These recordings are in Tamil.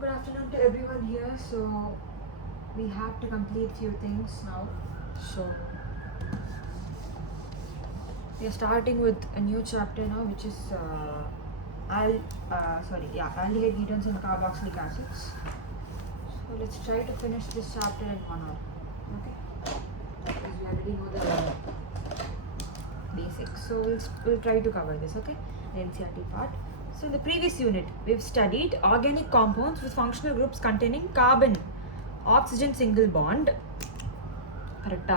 Good afternoon to everyone here. So we have to complete few things now. So we are starting with a new chapter now, which is aldehyde ketones and carboxylic acids. So let's try to finish this chapter in 1 hour. Okay, because we already know the basics. So we'll try to cover this. Okay, the ncert part. So in the previous unit, we've studied organic compounds with functional groups containing carbon, oxygen single bond. Correct?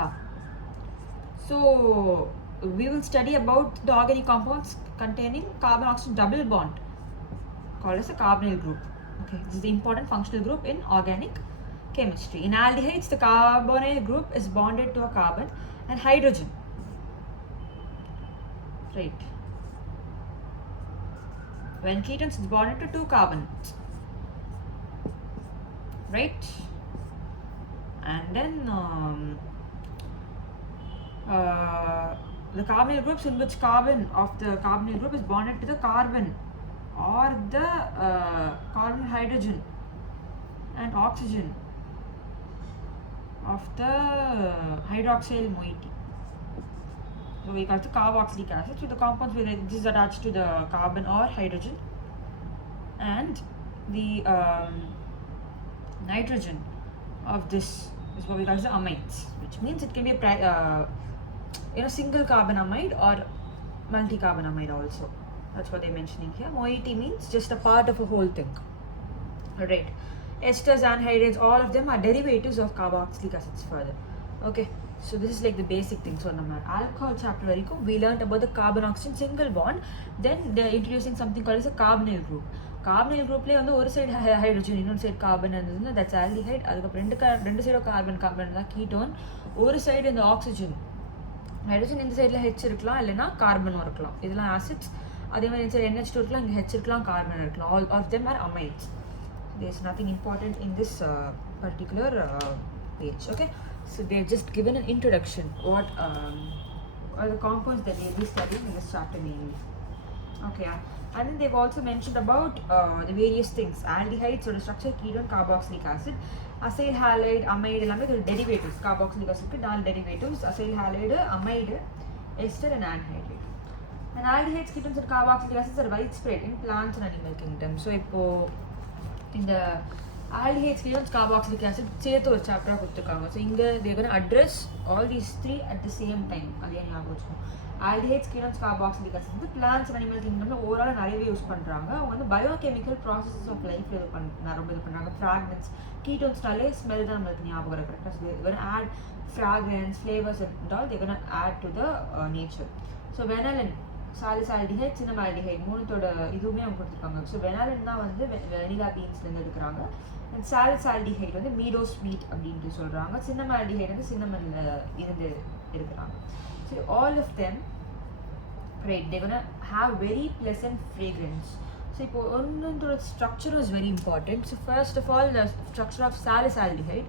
So we will study about the organic compounds containing carbon oxygen double bond, called as a carbonyl group. Okay, this is the important functional group in organic chemistry. In aldehydes, the carbonyl group is bonded to a carbon and hydrogen. Right. When ketones, it's bonded to 2 carbons. Right. And then the carbonyl groups in which carbon of the carbonyl group is bonded to the carbon or the carbon, hydrogen and oxygen of the hydroxyl moiety. So we call it the carboxylic acid. So the compounds with this is attached to the carbon or hydrogen, and the nitrogen of this is what we call the amides, which means it can be a single carbon amide or multi-carbon amide also. That's what they're mentioning here. Moiety means just a part of a whole thing. Alright. Esters, anhydrates, all of them are derivatives of carboxylic acids further. Okay. So this is like the basic thing. So in the alcohol chapter we learned about the carbon oxygen single bond. Then they're introducing something called as a carbonyl group. Carbonyl group le one side hydrogen, இன்னொரு side carbon and that's aldehyde. அதுக்கு ரெண்டு side carbon தான் ketone. ஒரு side இந்த oxygen. Hydrogen இந்த sideல H இருக்கலாம் இல்லனா carbon இருக்கலாம். இதெல்லாம் acids. அதே மாதிரி இந்த side NH2 இருக்கலாம், இங்க H இருக்கலாம், carbon இருக்கலாம். All of them are amides. There's nothing important in this particular page. Okay. So they've just given an introduction. What are the compounds that we'll be studying in this chapter mainly. Okay, and then they've also mentioned about the various things. Aldehydes, so the structure ketone, carboxylic acid, acyl halide, amide, எல்லாமே the derivatives. Carboxylic acid க்கு 4 derivatives: acyl halide, amide, ester and anhydride. And aldehydes, ketones and carboxylic acids are widespread in plants and animal kingdom. So இப்போ இந்த aldehydes, ketones, carboxylic acid சேர்த்து ஒரு சாப்டரா கொடுத்திருக்காங்க. So இங்க they're going to address all these three at the same time. அதையே ஞாபகம் வச்சுக்கோங்க. Aldehydes, ketones, carboxylic acid வந்து plants and animal kingdomல ஓவரால் நிறையவே யூஸ் பண்றாங்க. அவங்க வந்து biochemical processes of life ல ரொம்ப இது பண்றாங்க. Fragrance, ketonesனாலே ஸ்மெல் தான் நமக்கு ஞாபகம் வரும். கரெக்டா? So they're going to add fragrance, flavors and all they're going to add to the nature. So vanillin, salicylaldehyde, cinnamaldehyde மூணுத்தோட இதுவுமே அவங்க கொடுத்திருக்காங்க. So vanillin தான் வந்து vanilla beansல இருந்து எடுக்கறாங்க. And salicylaldehyde வந்து meadows wheat அப்படினு சொல்றாங்க. cinnamaldehyde வந்து cinnamonல இருந்து எடுக்கறாங்க. So all of them, right, they're going to have very pleasant fragrance. So இப்போ ஒன்னோட structure is very important. So first of all, the structure of salicylaldehyde,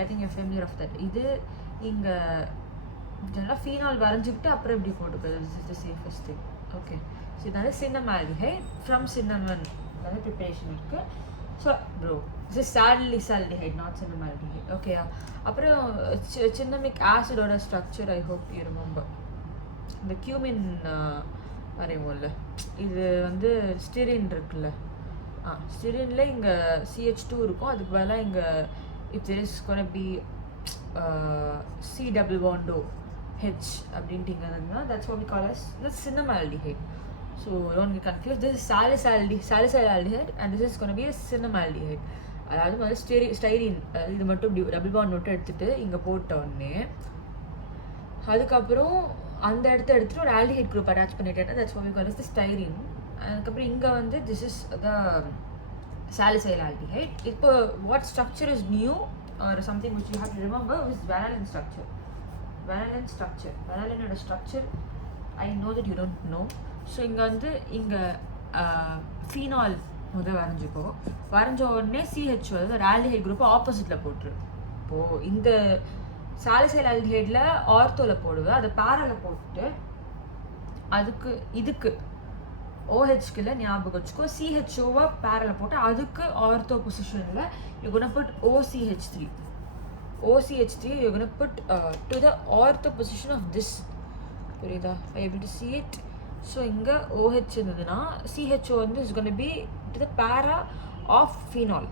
I think you're familiar of that. இது இங்க ஜெனரலா phenol வரைஞ்சிட்டு அப்புறம் இப்படி போட்டுக்கிறது. This is the safest thing. Okay. So இதால cinnamaldehyde from cinnamon அத preparation இருக்கு. So bro, this is salicylaldehyde, not cinnamaldehyde. Okay. அப்புறம் cinnamic acid ஓட structure I hope you remember. இந்த cumin வரையும்ல, இது வந்து ஸ்டிரின் இருக்குல்ல, ஸ்டிரின்ல இங்க CH2 இருக்கும், அதுக்கு பதிலா இங்க if there is going to be C double bond O H அப்படின்ட்டிங்கன்னா that's what we call as the cinnamaldehyde. So don't get confused. This is salicylaldehyde and this is going to be a cinnamaldehyde. அதாவது முதல்ல ஸ்டைரின் இது மட்டும் இப்படி டபுள் பாண்ட் மட்டும் எடுத்துட்டு இங்கே போட்ட உடனே அதுக்கப்புறம் அந்த இடத்த எடுத்துட்டு ஒரு ஆல்டிஹைட் குரூப் அட்டாச் பண்ணிட்டேன்னா that's what we call as the styrene. அதுக்கப்புறம் இங்கே வந்து this is the salicylaldehyde. இப்போ what structure is new or something which you have to remember is vanillin structure. Vanillin structure I know that you don't know. So இங்கே வந்து இங்கே phenol முதல் வரைஞ்சிக்கோ, வரைஞ்ச உடனே CH வந்து ஒரு ஆல்டிஹைட் குரூப் ஆப்போசிட்டில் போட்டுரு. இப்போது இந்த சாலிசைலால்டிஹைடில் ஆர்த்தோவில் போடுவேன், அதை பேரல போட்டு அதுக்கு இதுக்கு OH-க்குள்ள ஞாபகம் வச்சுக்கோ, CHO-வை பேரலில் போட்டு அதுக்கு ஆர்த்தோ பொசிஷனில் you're going to put OCH3. OCH3 you're going to put to the ortho position of this. புரியுதா? Are you able to see it? So இங்கே OH இருந்ததுன்னா CHO வந்து is going to be to the para of phenol.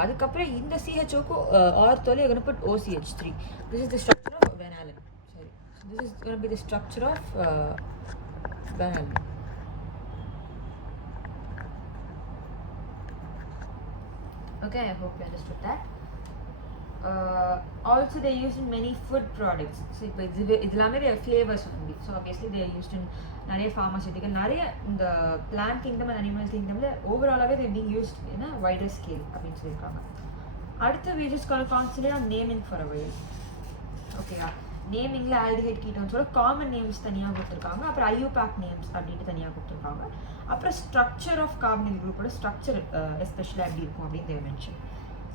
அதுக்கப்புறம் இந்த CHO-க்கு ஆர்த்தோல you're going to put OCH3. This is the structure of vanillin. Sorry. So this is going to be the structure of vanillin. Okay, I hope you understood that. Also they are used in many food products. So idellame they are flavors only. So obviously they are used in நிறைய pharmaceutical, நிறைய இந்த plant kingdom and animal kingdomல overall-ஆவே they are being used in a wider scale அப்படின்னு சொல்லியிருக்காங்க. அடுத்து we just gonna concentrate on naming for a while. Okay, நேமிங்ல ஆல்டிஹைட் கீட்டோன்ஸோட காமன் நேம்ஸ் தனியாக கொடுத்துருக்காங்க, அப்புறம் IUPAC நேம்ஸ் அப்படின்ட்டு தனியாக கொடுத்துருக்காங்க, அப்புறம் ஸ்ட்ரக்சர் ஆஃப் கார்பனிக் குரூப்போட ஸ்ட்ரக்சர் எஸ்பெஷலாக எப்படி இருக்கும் அப்படின்னு they mention.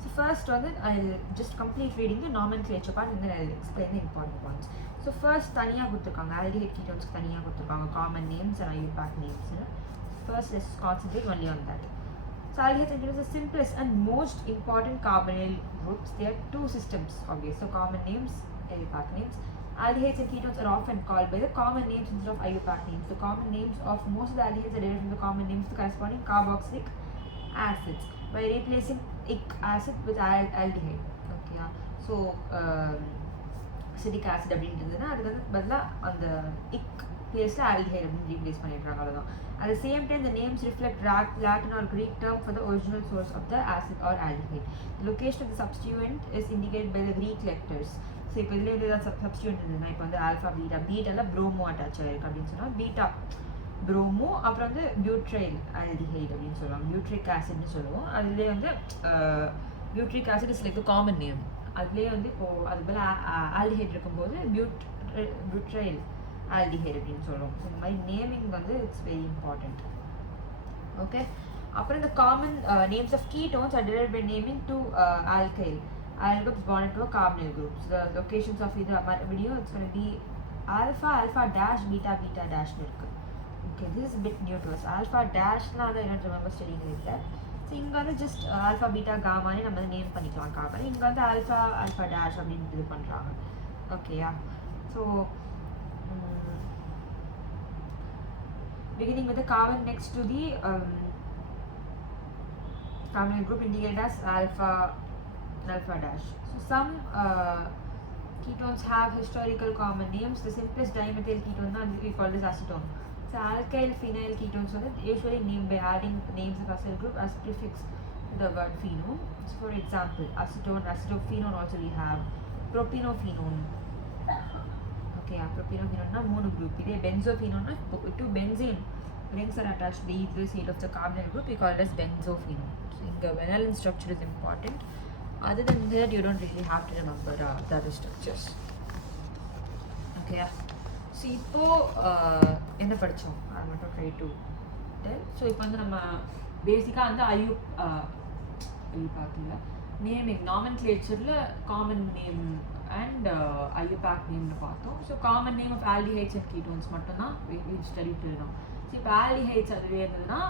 So first வந்து I'll just complete reading the nomenclature part and then I'll explain the important ones. So first தனியாக கொடுத்துருக்காங்க, ஆல்டிஹைட் கீட்டோன்ஸ்க்கு தனியாக கொடுத்துருக்காங்க common names and IUPAC names. First let's concentrate only on that. So aldehydes and ketones are the simplest and most important carbonyl groups. There are two systems obviously. So common names, IUPAC names. Aldehydes and ketones are often called by the common names instead of IUPAC names. The common names of most of the aldehydes are derived from the common names of the corresponding carboxylic acids by replacing ic acid with aldehyde. Okay, so acetic acid அப்படின்றதுனா அதுக்கு வந்து பதிலா அந்த ic placeல aldehyde அப்படின்னு replace பண்ணிடுறாங்க, அவ்வளவுதான். At the same time, the names reflect Latin or Greek term for the original source of the acid or aldehyde. The location of the substituent is indicated by the Greek letters. So, இப்போ இதிலே வந்து substituent இருந்ததுன்னா இப்போ வந்து ஆல்ஃபா பீட்டா, பீட்டால ப்ரோமோ அட்டாச் ஆகிருக்கு அப்படின்னு சொன்னால் பீட்டா ப்ரோமோ, அப்புறம் வந்து பியூட்ரைல் ஆல்டிஹைட் அப்படின்னு சொல்லுவாங்க, பியூட்ரிக் ஆசிட்னு சொல்லுவோம். அதுலேயே வந்து butyric acid is like the common name. அதுலேயே வந்து இப்போது அது போல் ஆல்டிஹைட் இருக்கும்போது பியூட்ரைல் ஆல்டிஹைட் அப்படின்னு சொல்லுவோம். ஸோ இந்த மாதிரி நேமிங் வந்து இட்ஸ் வெரி இம்பார்ட்டண்ட். ஓகே, அப்புறம் இந்த common names of ketones are derived by naming two alkyl groups bonded to a carbonyl group. So the locations of either video, it's going to be alpha, alpha dash, beta, beta dash. Okay, this is a bit new to us. Alpha dash na I don't remember studying it there. So inga வந்து just alpha, beta, gamma ni நம்ம நேம் பண்ணிக்கலாம் கார்பன். இங்க வந்து alpha, alpha dash அப்படின்னு இது பண்றாங்க. Okay, yeah. So beginning with the carbon next to the carbonyl group indicated as alpha dash. So some ketones have historical common names. The simplest dimethyl ketone we call this acetone. So alkyl phenyl ketones are usually named by adding names of acyl group as prefix to the word phenone. So for example, acetone, acetophenone, also we have propanophenone. Okay, propanophenone na mono group. Ide benzophenone na two benzene rings are attached to either side of the carbonyl group. We call it as benzophenone. So the vanillin structure is important. Other than that, you don't really have to remember the other structures. Okay, so இப்போ என்ன படித்தோம் அது மட்டும் ட்ரை டு டெல். ஸோ இப்போ வந்து நம்ம பேசிக்காக வந்து ஐயூபாக்ல நேமிங் நாமென்க்ளேச்சரில் காமன் நேம் அண்ட் ஐயூபாக் நேம்னு பார்த்தோம். So common name of aldehydes and ketones மட்டும்தான் ஸ்டடி பண்ணிடணும். ஸோ இப்போ ஆல்டிஹைட்ஸ் அதுவே இருந்ததுன்னா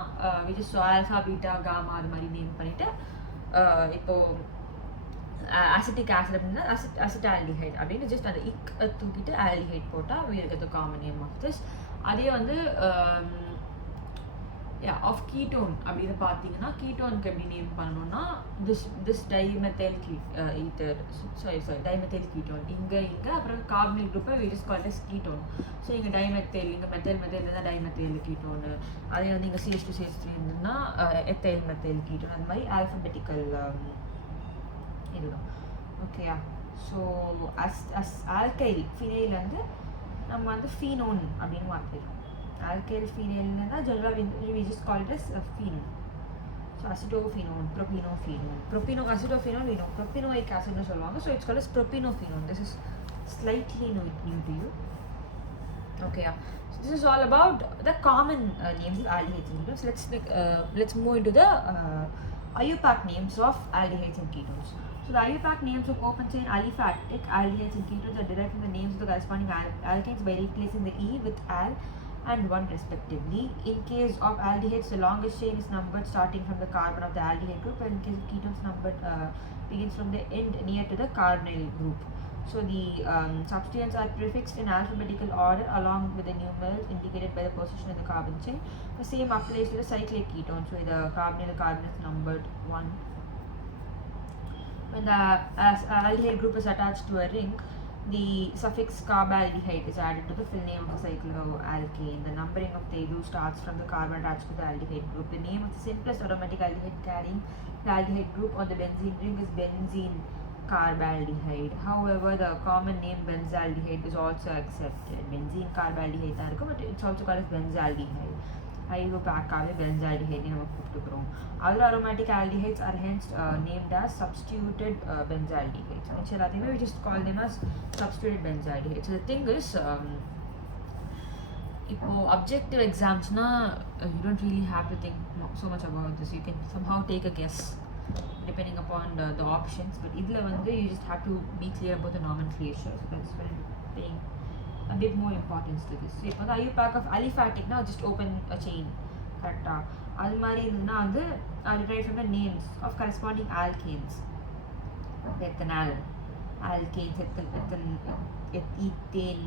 விச் ஆல்ஃபா பீட்டா காமா அது மாதிரி நேம் பண்ணிவிட்டு இப்போது அசிட்டிக் ஆசிட் அப்படின்னா அசிட்டால்டிஹைட் அப்படின்னு ஜஸ்ட் அந்த இக் தூக்கிட்டு ஆல்டிஹைட் போட்டால் we get the common name of this. அதே வந்து ஆஃப் கீட்டோன் அப்படின்னு பார்த்தீங்கன்னா கீட்டோனுக்கு எப்படி நேம் பண்ணணும்னா திஸ் டைமெத்தைல் டைமெத்தைல் கீட்டோன் இங்கே அப்புறம் கார்பனில் குரூப்பை we just call it as ketone. So இங்கே டைமெத்தைல், இங்கே மெத்தைல் இருந்தால் டைமெத்தைல் கீட்டோனு, அதே வந்து இங்கே CH2CH3 இருந்ததுன்னா எத்தைல் மெத்தைல் கீட்டோன், அந்த மாதிரி ஆல்ஃபபெட்டிக்கல் இதுதான். ஓகேயா, ஸோ ஆல்கைல் ஃபினைல் வந்து நம்ம வந்து ஃபீனோன் அப்படின்னு மாற்றிடுறோம். ஆல்கைல் ஃபீனைல்னா ஜெனரலாக we just call it as phenone. So acetophenone, ப்ரோபினோ அசிட்டோஃபினோன் வேணும், ப்ரோபினோயிக் ஆசிட்னு சொல்லுவாங்க. So it's called as propiophenone. This is slightly new to you. Okay, so this is all about the common names of aldehydes and ketones. Let's move into the IUPAC names of aldehydes and ketones. So the IUPAC names of open chain aliphatic aldehydes and ketones are derived from the names of the corresponding alkanes by replacing the E with al and 1 respectively. In case of aldehydes, the longest chain is numbered starting from the carbon of the aldehyde group, and in case of ketones, numbered begins from the end near to the carbonyl group. So the substituents are prefixed in alphabetical order along with the numerals indicated by the position of the carbon chain. The same applies to the cyclic ketones, where the carbonyl carbon is numbered 1. When the aldehyde group is attached to a ring, the suffix carbaldehyde is added to the full name of the cycloalkane. The numbering of the AU starts from the carbon attached to the aldehyde group. The name of the simplest aromatic aldehyde carrying the aldehyde group on the benzene ring is benzene carbaldehyde. However, the common name benzaldehyde is also accepted. Benzene carbaldehyde தான் இருக்கு, but it's also called as benzaldehyde. IUPAC-ஆவே benzaldehyde நம்ம கூப்பிட்டுக்கிறோம். Other aromatic aldehydes are hence named as substituted benzaldehydes. Actually, we just call them as substituted benzaldehydes. So the thing is, இப்போ objective examsனா you don't really have to think so much about this. You can somehow take a guess depending upon the options, but idla vandu you just have to be clear about the nomenclature. So that's why I'm paying a bit more importance to this. இப்போ the IUPAC of aliphatic now just open a chain, correcta? அது மாதிரி இருந்துன்னா வந்து derived from the names of corresponding alkanes. ethanal alkanes, ethane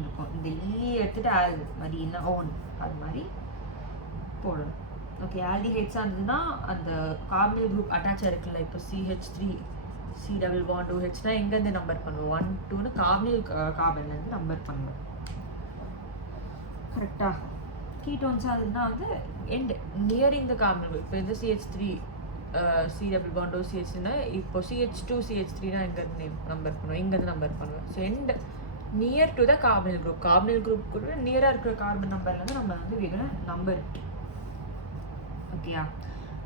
இருக்கும். இந்த E எடுத்துட்டு ஆல் மாதிரி இல்லை ஓன் அது மாதிரி போடணும். ஓகே, ஆல்டிஹைட்ஸாக இருந்ததுன்னா அந்த கார்பனில் குரூப் அட்டாச் இருக்குல்ல, இப்போ CH3 C டபுள் பாண்ட் OHனா எங்கேருந்து நம்பர் பண்ணுவோம், 1 2ன்னு கார்பனில் கார்பன்லேருந்து நம்பர் பண்ணுவோம், கரெக்டாக? கீட்டோன்ஸாக இருந்ததுன்னா வந்து எண்ட் நியரிங் த கார்பனில் குரூப். இப்போ இந்த CH3 C டபுள் பாண்ட் OCHனா இப்போ CH2 CH3னா எங்கேருந்து நம்பர் பண்ணுவோம், இங்கேருந்து நம்பர் பண்ணுவோம். So end near to the carbonyl group, carbonyl group கூட நியராக இருக்கிற கார்பன் நம்பர்லேருந்து நம்ம வந்து வேணும் நம்பர். Okay, yeah.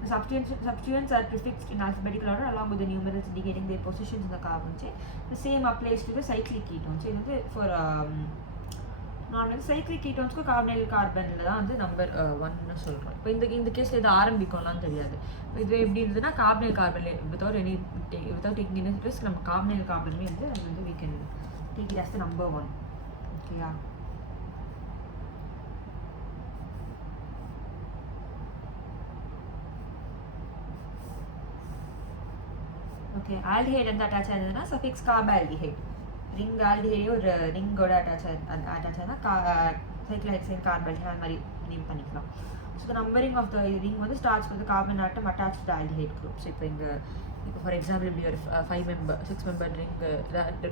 The substituents are prefixed in alphabetical order along with the numerals indicating their positions in the carbon chain. The same applies to the cyclic ketones. So, for normally cyclic ketones ko carbonyl carbon la dhaan number 1 nu solrom. Ipo இந்த கேஸ்ல இது ஆரம்பிக்கும்லாம் தெரியாது. இது எப்படி இருந்துன்னா carbonyl carbon without taking any risk நம்ம carbonyl carbon வந்து we can take it as the number 1. Okay, yeah. Okay, aldehyde வந்து அட்டாச் ஆகுதுன்னா சஃபிக்ஸ் கார்பால்டிஹைட். ரிங் ஆல்டிஹைடே ஒரு ரிங்கோட அட்டாச் ஆகுதுன்னா சைக்ளோஹெக்சேன் கார்பால்டிஹைட் அந்த மாதிரி நேம் பண்ணிக்கலாம். So the numbering of the ring வந்து starts with carbon atom attach to aldehyde groups. இப்போ ஃபார் எக்ஸாம்பிள் இப்படி ஒரு 6 மெம்பர் ரிங்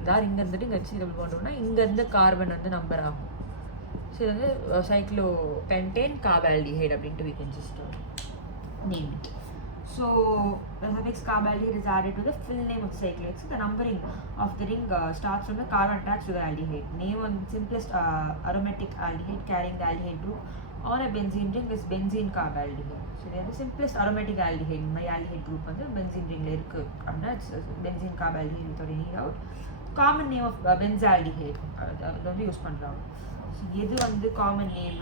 தான் ரிங் இருந்துட்டு இங்கே C டபுள் பாண்ட் இங்கேருந்து கார்பன் வந்து நம்பர் ஆகும். ஸோ இது வந்து சைக்ளோ பென்டேன் கார்பால்டிஹைட் அப்படின்ட்டு we can just name it. So the suffix carbaldehyde is added to the full name of the cyclohexane. So the numbering of the ring starts from the carbon attached to the aldehyde. Name of the simplest aromatic aldehyde carrying the aldehyde group on a benzene ring is benzene carbaldehyde. So they are the simplest aromatic aldehyde. My aldehyde group on the benzene ring la irukku. It's benzene carbaldehyde without any doubt. Common name of benzaldehyde. Don't use பண்றாங்க. So எது வந்து common name?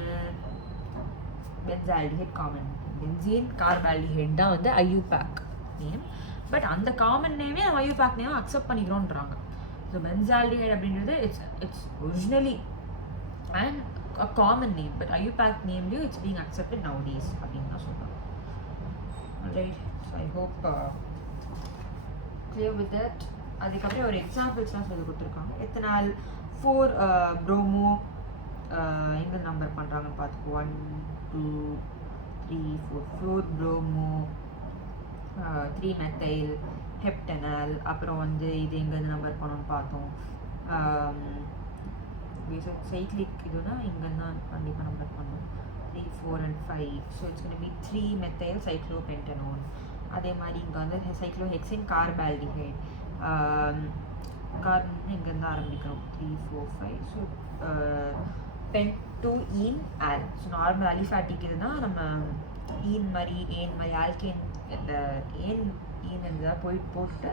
Benzaldehyde common. Benzene carbaldehyde தான் வந்து IUPAC நேம். பட் அந்த காமன் நேமே நம்ம IUPAC நேம் அக்செப்ட் பண்ணிக்கிறோன்றாங்க. ஸோ பென்சால்டிஹைட் அப்படின்றது it's originally and a common name, but IUPAC நேம்லேயும் it's being accepted nowadays அப்படின்னு தான் சொல்கிறாங்க. Right, so I hope clear with that. அதுக்கப்புறம் ஒரு எக்ஸாம்பிள்ஸ்லாம் சொல்லி கொடுத்துருக்காங்க. எத்தனால் 4 ப்ரோமோ எங்கே நம்பர் பண்ணுறாங்கன்னு பார்த்துக்கோ. 1 2 3 4 bromo 3 methyl heptanal. அப்புறம் வந்து இது எங்கேருந்து நம்பர் பண்ணோன்னு பார்த்தோம். சைக்ளிக் இதுனா இங்கேருந்து தான் கண்டிப்பாக நம்பர் பண்ணோம். 3 4 and 5. So it's going to be 3 methyl cyclopentanone. அதே மாதிரி இங்கே வந்து சைக்ளோஹெக்சேன் கார்பால்டிஹைட். கார்பன் இங்கேருந்து ஆரம்பிக்கிறோம். 3 4 5. So pentene al. So normal aliphatic இதுதான் நம்ம ஈன் மாதிரி ஏன் மாதிரி ஆல்கேன் இந்த ஏன் ஈன் இருந்தால் போட்டு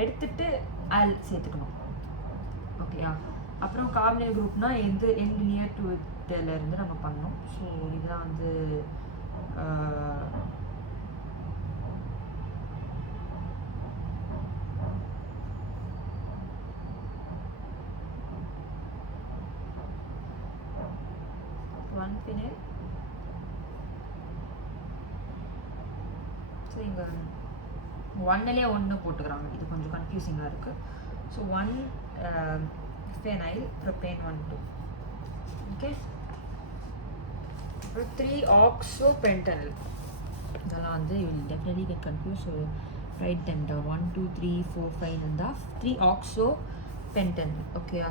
எடுத்துட்டு ஆல் சேர்த்துக்கணும். ஓகேயா? அப்புறம் கார்பனைல் குரூப்னா எந்த நியர் டு இருந்து நம்ம பண்ணோம். ஸோ இதுதான் வந்து phenyl. ஸோ இங்கே ஒன்னிலே ஒன்று போட்டுக்கிறாங்க, இது கொஞ்சம் கன்ஃபியூசிங்காக இருக்குது. So 1 phenyl propane 1 2. ஓகே, அப்புறம் 3 oxopentanol. இதெல்லாம் வந்து you will definitely get confuse. So right them down. 1 2 3 4 5 இருந்தா 3 oxopentanol. ஓகேயா,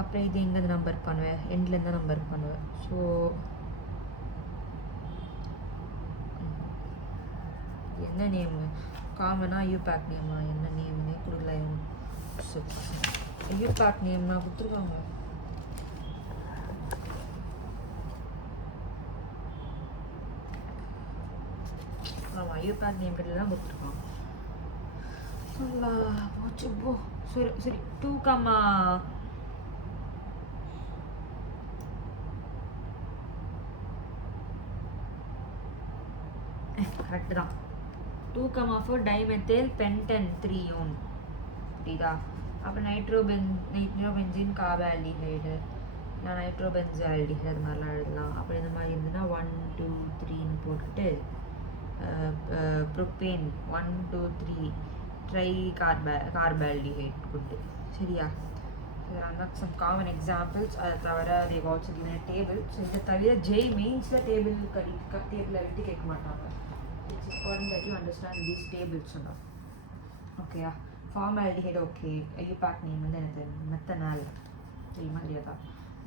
அப்புறம் இது எங்கேருந்து நம்பர் பண்ணுவேன், எண்ட்லேருந்து தான் நம்பர் பண்ணுவேன். ஸோ என்ன நேமு காமனா யூபேக் நேமா, என்ன நேம்னே கொடுக்கல. யூபேக் நேம் நான் கொடுத்துருக்காங்க. ஆமாம், யூபேக் நேம் கிட்ட தான் கொடுத்துருக்காங்க. போச்சு போ. சரி சரி, 2, கரெக்டு தான். 2,4 டைமெத்தில் பென்டன் 3 புரியுதா? அப்போ நைட்ரோபென்சின் கார்பால்டிஹைடு, இல்லை நைட்ரோபென்சால்டிஹைடு அது மாதிரிலாம் எழுதலாம். அப்படி இந்த மாதிரி இருந்ததுன்னா 1 2 3ன்னு போட்டுட்டு ப்ரோப்பேன் 1 2 3 ட்ரை கார்பால்டிஹைட் கொடுத்து. சரியா? some common examples. அதை தவிர they've also given a table. So இதை தவிர ஜெய் மெயின்ஸில் டேபிள் விட்டு கேட்க மாட்டாங்க. It's important that you understand these tables. ஓகேயா? ஃபார்மால்டிஹைடு ஓகே, யூபேக் நேம் வந்து எனக்கு மெத்தனால் தெரியுமா தெரியாதா?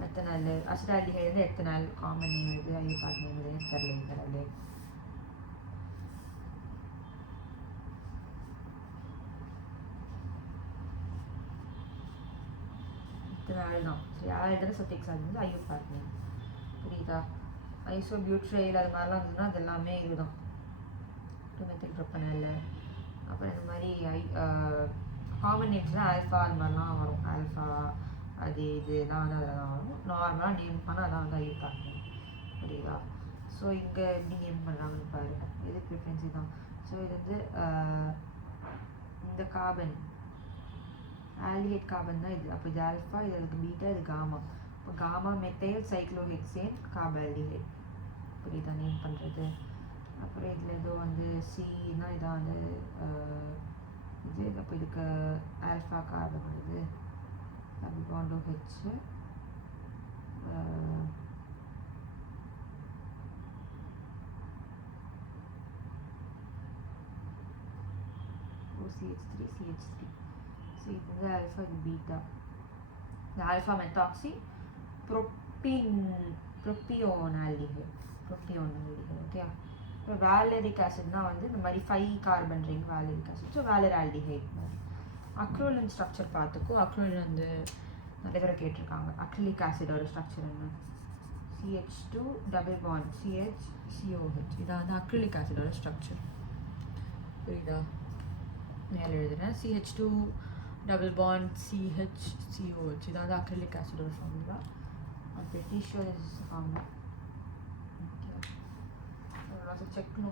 மெத்தனால். அசிட்டால்டிஹைடு வந்து எத்தனால் காமன் நேம், இது யூபேக் நேம் இது தெரியல. தான். சரி, ஆல்டர் சஃபிக்ஸ் அது வந்து யூபேக் நேம். புரியுதா? ஐசோபியூட்ரைல் அது மாதிரிலாம் இருந்ததுன்னா அது எல்லாமே இதுதான், 2-மெத்தில் ப்ரோப்பனால். அப்புறம் இந்த மாதிரி காமன் நேம்ஸ்லாம் ஆல்ஃபா அது மாதிரிலாம் வரும். ஆல்ஃபா அது இதுலாம் வந்து அதில் தான் வரும். நார்மலாக நேம் பண்ணால் அதான் வந்து யூபேக் நேம். புரியுதா? ஸோ இங்கே எப்படி நேம் பண்ணுறாங்கன்னு பாருங்க, இது ப்ரிஃபரன்ஸு தான். ஸோ இது வந்து இந்த கார்பன் ஆல்டிஹைட் கார்பன் தான் இது. அப்போ இது ஆல்ஃபா, இது அதுக்கு பீட்டா, இது காமா. இப்போ காமா மெத்தைல் சைக்ளோஹெக்சேன் கார்பால்டிஹைட். புரியுதா நேம் பண்ணுறது? அப்புறம் இதில் ஏதோ வந்து சின்னா இதான் வந்து இது. அப்போ இதுக்கு ஆல்ஃபா கார்பன் வருது, double bond H CH3 CH3. So இது வந்து ஆல்ஃபா, இது பீட்டா. இந்த ஆல்ஃபா மெத்தாக்சி ப்ரோப்பியோனால்டிஹைடு. ஓகே. இப்போ வேலரிக் ஆசிட்னா வந்து இந்த மாதிரி 5 carbon ring valeric acid. So valeraldehyde. Acrolein structure பார்த்துக்கும். அக்ரோலின் வந்து நிறைய பேரை கேட்டிருக்காங்க. அக்ரிலிக் ஆசிடோட ஸ்ட்ரக்சர் என்ன? CH2 double bond CH COH. இதான் வந்து அக்ரிலிக் ஆசிடோட ஸ்ட்ரக்சர். புரியுதா? மேலே எழுதுகிறேன். CH2 double bond CH COH. இதான் வந்து அக்ரிலிக் ஆசிடோட formula. I'm pretty sure this is the formula. Okay. Check no.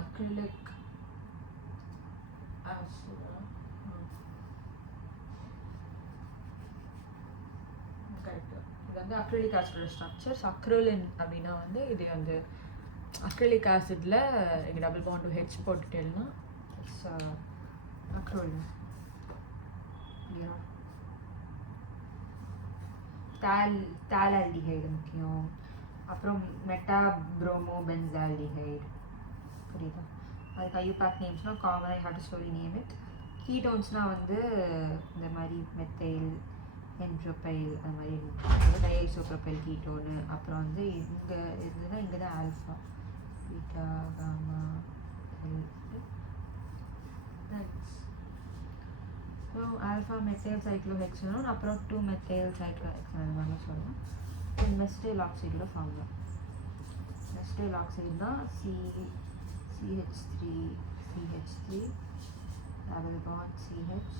Acrylic acid. Correct. இது வந்து அக்ரிலிக் ஆசிடோட ஸ்ட்ரக்சர்ஸ். அக்ரோலின் அப்படின்னா வந்து இது வந்து அக்ரிலிக் ஆசிட்ல இங்கே டபுள் பாண்ட் டு ஹெச் போட்டுட்டேன்னா இட்ஸ் அக்ரோலின். தால்ஆல்டிஹைடு முக்கியம். அப்புறம் மெட்டாப்ரோமோபென்சால்டிஹைடு. புரியுதா? அதுக்கு ஐயூபேக் நேம்ஸ்னால் common, I have to slowly name it. கீட்டோன்ஸ்னால் வந்து இந்த மாதிரி மெத்தைல் என்ட்ரோபைல் அது மாதிரி டைஐசோப்ரோபைல் கீட்டோனு. அப்புறம் வந்து இங்கே இதுனா இங்கே தான் alpha beta gamma so alpha methyl cyclohexanone, அப்புறம் 2 மெத்தைல் சைக்ளோஹெக்சனோன் அது மாதிரிலாம் சொல்லலாம். இது மெஸ்டைல் ஆக்சைடோட ஃபார்முலா. மெஸ்டைல் ஆக்சைடு தான் CH3 double bond CH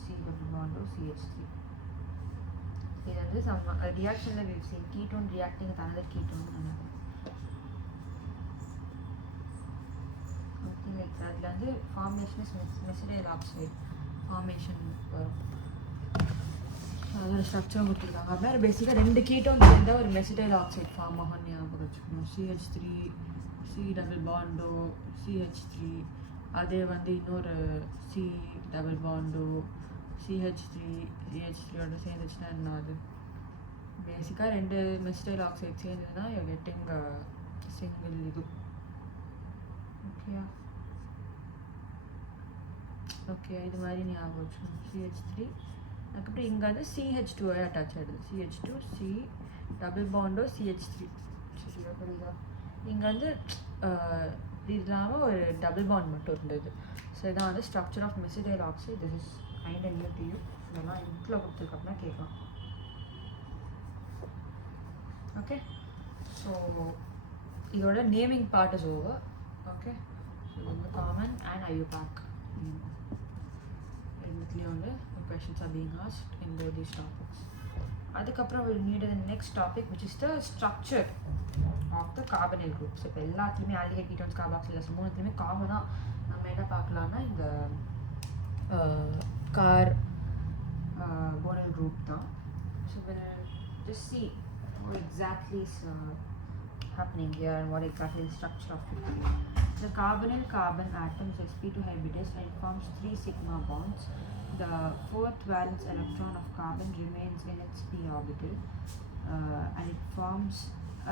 C double bond CH3. இது வந்து some reactionல we've seen ketone reacting with another ketone. Okay. அதில் வந்து ஃபார்மேஷன் இஸ் மெசிடைல் ஆக்சைடு ஃபார்மேஷன் வரும். அதோட ஸ்ட்ரக்சரும் கொடுத்துருக்காங்க. அப்படின்னா பேசிக்காக 2 கீட்டோன் சேர்ந்தால் ஒரு மெசிடைல் ஆக்சைடு ஃபார்ம் ஆகும். ஞாபகம் வச்சுக்கணும். CH3 C டபுள் பாண்டோ CH3, அதே வந்து இன்னொரு C டபுள் பாண்டோ CH3 CH3ஓட சேர்ந்துச்சுன்னா என்ன அது? பேசிக்காக 2 மெசிடைல் ஆக்சைடு சேர்ந்ததுன்னா யூ கெட்டிங் சிங்கிள் இது. ஓகேயா? ஓகே, இது மாதிரி ஞாபகம் வச்சுக்கணும். CH3 அதுக்கப்புறம் இங்கே வந்து CH2 அட்டாச் ஆகிடுது. CH2 C டபுள் பாண்டோ CH3. சரியா புரியுதா? இங்கே வந்து இது இல்லாமல் ஒரு டபுள் பாண்ட் மட்டும் இருந்தது. ஸோ இதான் வந்து structure of mesityl oxide. This is kind and new to you. இதெல்லாம் இன்ட்ல கொடுத்துருக்கோம்னா கேட்கலாம். ஓகே, ஸோ இதோட naming part is over. Okay, இது வந்து காமன் அண்ட் ஐயூபேக் ரெண்டுத்துலேயும் வந்து questions are being asked in these topics. அதுக்கப்புறம் we'll need the next topic which is the structure of the carbonyl groups. இப்போ எல்லாத்துலேயுமே aldehyde, ketones, carboxylic மூணுத்துலேயுமே காமனாக நம்ம என்ன பார்க்கலாம்னா இந்த carbonyl group தான். So we'll just see what exactly is happening here and what exactly is the structure of it. The carbonyl carbon atom is sp2 hybridized and forms 3 sigma bonds. The 4th valence electron of carbon remains in its p orbital and it forms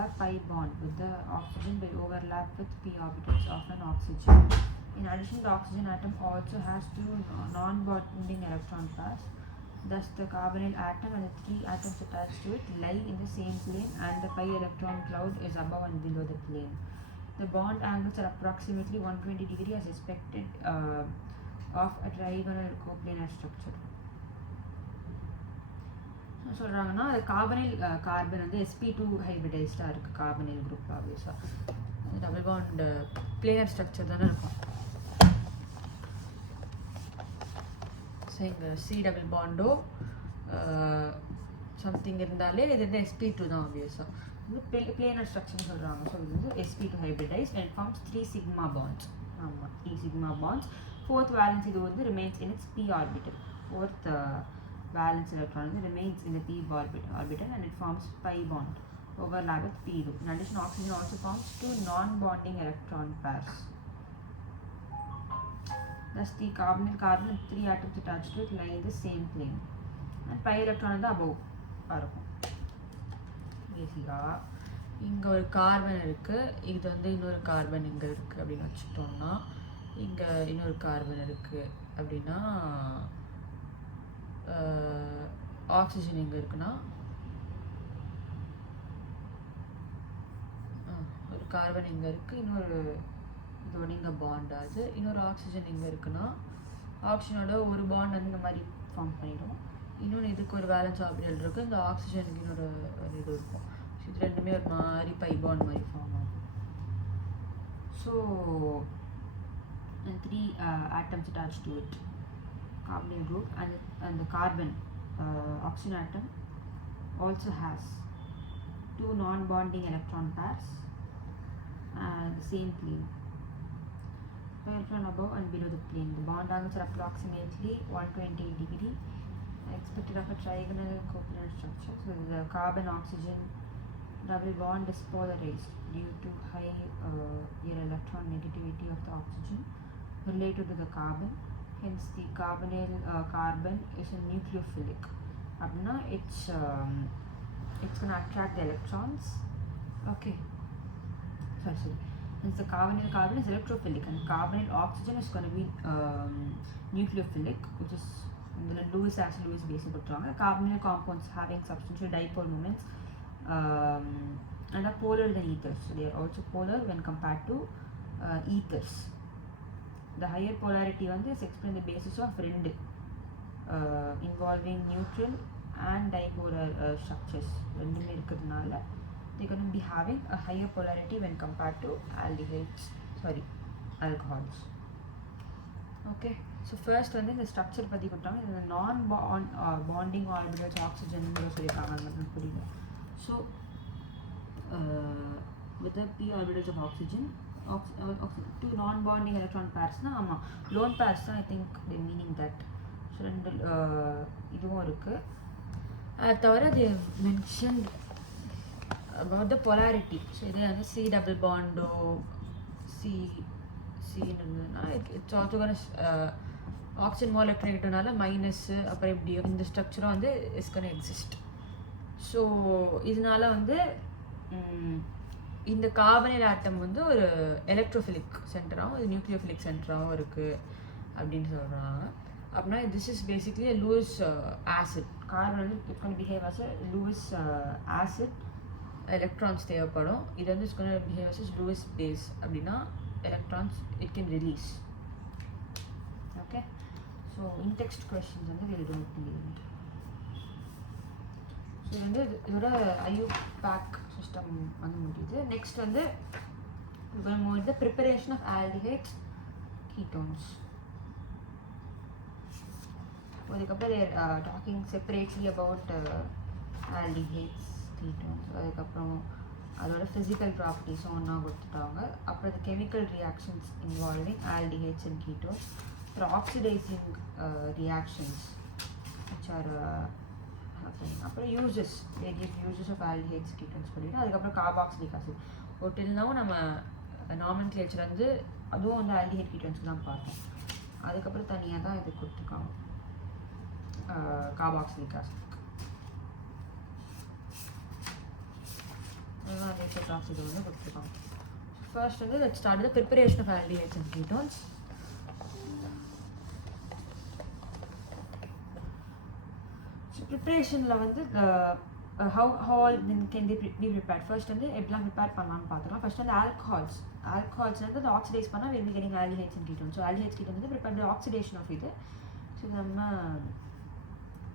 a pi bond with the oxygen by overlap with p orbitals of an oxygen. In addition, the oxygen atom also has 2 non-bonding electron pairs. Thus, the carbonyl atom and the 3 atoms attached to it lie in the same plane and the pi electron cloud is above and below the plane. The bond angles are approximately 120 degrees as expected of a trigonal coplanar structure. சொல்கிறாங்கன்னா அது கார்பனைல் கார்பன் வந்து sp2 ஹைப்ரிடைஸ்டாக இருக்குது. கார்பனைல் குரூப் ஆப்வியஸாக டபுள் பாண்ட் பிளேனர் ஸ்ட்ரக்சர் தானே இருக்கும். ஸோ இங்கே C டபுள் பாண்டோ சம்திங் இருந்தாலே இது வந்து sp2 தான் ஆப்வியஸாக வந்து பிளேனர் ஸ்ட்ரக்சர்னு சொல்கிறாங்க. ஸோ இது வந்து sp2 hybridise and forms 3 sigma bonds. ஆமாம், 3 sigma bonds. 4th valence இது வந்து remains in its p orbital. 4th valence electron remains in the p orbital and it forms pi bond overlap with p loop. In addition, oxygen also forms 2 non-bonding electron pairs. Thus, the carbonyl carbon with 3 atoms attached to it lie in the same plane and pi electron is above. பேசிக்காக இங்கே ஒரு கார்பன் இருக்குது, இது வந்து இன்னொரு கார்பன் இங்கே இருக்குது அப்படின்னு வச்சுக்கிட்டோம்னா, இங்கே இன்னொரு கார்பன் இருக்குது அப்படின்னா ஆக்சிஜன் எங்கே இருக்குன்னா ஒரு கார்பன் இங்கே இருக்குது, இன்னொரு இதோட இங்கே பாண்ட் ஆகுது, இன்னொரு ஆக்சிஜன் எங்கே இருக்குன்னா ஆக்சிஜனோட ஒரு பாண்ட் வந்து இந்த மாதிரி ஃபார்ம் பண்ணிடும். இன்னொன்று இதுக்கு ஒரு வேலன்ஸ் ஆர்பிட்டல் இருக்குது, இந்த ஆக்சிஜனுக்கு இன்னொரு இது இருக்கும். ஸோ இது ரெண்டுமே ஒரு மாதிரி பை பாண்ட் மாதிரி ஃபார்ம் ஆகும். So and 3 atoms attached to it, carbonyl group, and the carbon oxygen atom also has 2 non-bonding electron pairs and the same plane, electron above and below the plane. The bond angles are approximately 120 degree expected of a trigonal coplanar structure. So the carbon oxygen double bond is polarized due to high electron negativity of the oxygen related to the carbon. Hence, the carbonyl carbon is a nucleophilic. Abna, it's going to attract the electrons. Okay. Sorry. Hence, the carbonyl carbon is electrophilic, and carbonyl oxygen is going to be nucleophilic, which is the Lewis acid Lewis base. Carbonyl compounds having substantial dipole moments and are polar than ethers. So they are also polar when compared to ethers. The higher polarity one is explained the basis of RIND involving neutral and dipolar structures. They're going to be having a higher polarity when compared to alcohols. Okay, so first one is the structure பத்தி கொடுத்தாங்க. இந்த non-bonding orbitals oxygen சொல்லிருக்காங்க, அது மட்டும் புரியுது. So with the p orbitals of oxygen, two non-bonding electron pairs na lone pairs I think they meaning that so ரெண்டு இதுவும் இருக்கு. தவிர they mentioned about the polarity. So இது வந்து C double bond C it's also going to oxygen molecule கிட்டனால மைனஸ் அப்புறம் எப்படி இந்த ஸ்ட்ரக்சரும் வந்து is going to exist. So இதனால வந்து இந்த கார்பனைல் ஆட்டம் வந்து ஒரு எலக்ட்ரோஃபிலிக் சென்டராகவும் இது நியூக்ளியோஃபிலிக் சென்டராகவும் இருக்குது அப்படின்னு சொல்கிறாங்க. அப்படின்னா this is basically Lewis acid. Carbon வந்து it's gonna behave as Lewis acid, electrons தேவைப்படும். இது வந்து it's gonna behave as Lewis base. அப்படின்னா electrons it can release. Okay, so in text questions வந்து வில் டூ இட். ஸோ இது வந்து இதோட ஐயூபேக் சிஸ்டம் வந்து முடியுது. நெக்ஸ்ட் வந்து the preparation of aldehydes, ketones. அதுக்கப்புறம் they are talking separately about aldehydes, ketones. அதுக்கப்புறம் அதோட physical properties ஒன்றா கொடுத்துட்டாங்க. அப்புறம் the chemical reactions involving aldehydes and ketones. அப்புறம் oxidizing reactions which are அப்புறம் uses, various uses of aldehydes, ketones பண்ணிட்டு அதுக்கப்புறம் கார்பாக்சிலிக் ஆசிட். ஒட்டில்னாவும் நம்ம நாமன்க்ளேச்சர் வந்து அதுவும் வந்து ஆல்டிஹைட் கீட்டோன்ஸ் தான் பார்த்தோம். அதுக்கப்புறம் தனியாக தான் இது கொடுத்துருக்காங்க கார்பாக்சிலிக் ஆசிட். அதுதான் நேச்சர் ஆஃப் இது வந்து கொடுத்துருக்காங்க. ஃபர்ஸ்ட் வந்து let's start the preparation of aldehydes and ketones. ப்ரிப்ரேஷனில் வந்து how all then can they be prepared. First வந்து எப்படிலாம் ப்ரிப்பேர் பண்ணலாம்னு பார்த்துக்கலாம். ஃபர்ஸ்ட் வந்து ஆல்கஹால்ஸ் வந்து அந்த ஆக்சிடைஸ் பண்ணால் we'll be getting aldehydes and ketones. So aldehydes ketones வந்து ப்ரிப்பேர் தி ஆக்சிடேஷன் ஆஃப் இது. ஸோ நம்ம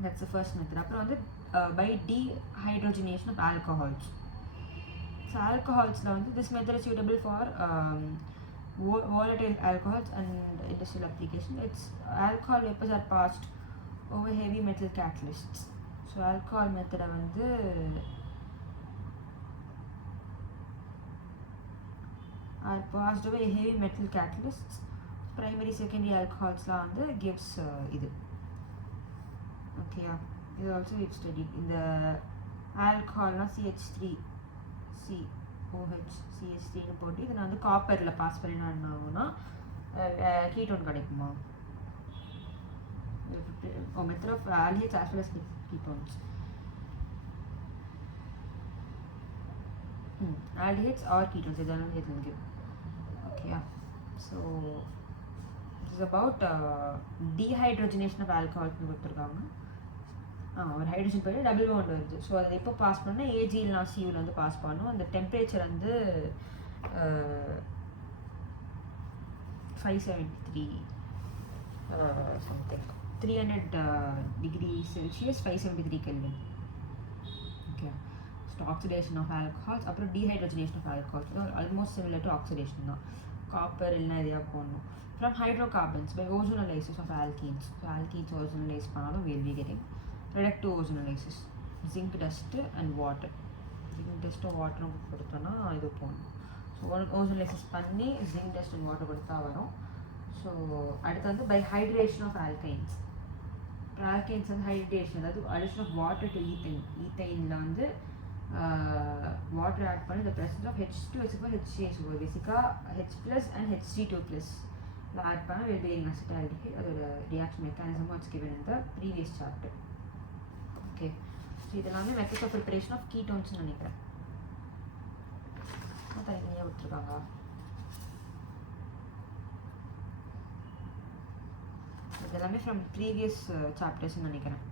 that's the first method. அப்புறம் வந்து by dehydrogenation of alcohols. So ஆல்கஹால்ஸில் வந்து this method is suitable for volatile alcohols and industrial application. It's alcohol vapors are passed over heavy metal catalysts. So alcohol method வந்து are passed over heavy metal catalysts. Primary secondary alcohols வந்து gives இது. Okay, இது also we've studied. இந்த alcoholனா CH3 CH3 னு போட்டு இதை நான் வந்து காப்பரில் பாஸ் பண்ணினா என்ன ஆகும்னா கீட்டோன் கிடைக்குமா? method of aldehydes as well as ketones. Aldehydes or ketones இதெல்லாம் இருக்கு. Okay, so this is about dehydrogenation of alcohols னு கொடுத்துருக்காங்க. ஒரு ஹைட்ரஜன் போய்ட்டு டபுள் பாண்ட் வருது. ஸோ அதை எப்போ பாஸ் பண்ணால் ஏஜி இல்லைனா சியூவில் வந்து பாஸ் பண்ணணும். அந்த டெம்பரேச்சர் வந்து 573 something 300 degrees Celsius, 573 Kelvin. Okay, so oxidation of alcohols, அப்புறம் dehydrogenation of alcohols almost similar to oxidation தான். காப்பர் இல்லைனா எதையா போடணும். From hydrocarbons by ozonolysis of alkenes. So alkenes ozonolyze பண்ணாலும் we'll be getting reductive ozonolysis, zinc dust and water. zinc dust water கொடுத்தோன்னா இது போடணும். ஸோ ozonolysis பண்ணி zinc dust and water கொடுத்தா வரும். ஸோ அடுத்து வந்து by hydration of alkenes. alkenes வந்து hydration, அதாவது addition of water to ethane. ethane வந்து water add பண்ணி the presence of H2SO4 HCl. So பேசிக்காக H plus and HC2 plus add பண்ண will be getting acetaldehyde. அதோட reaction mechanism was given in the previous chapter. Okay, so இதெல்லாமே methods of preparation of ketones நினைக்கிறேன். தனித்தனியாக விட்டுருக்காங்க. இதெல்லாமே ஃப்ரம் ப்ரீவியஸ் சாப்டர்ஸ்னு நினைக்கிறேன்.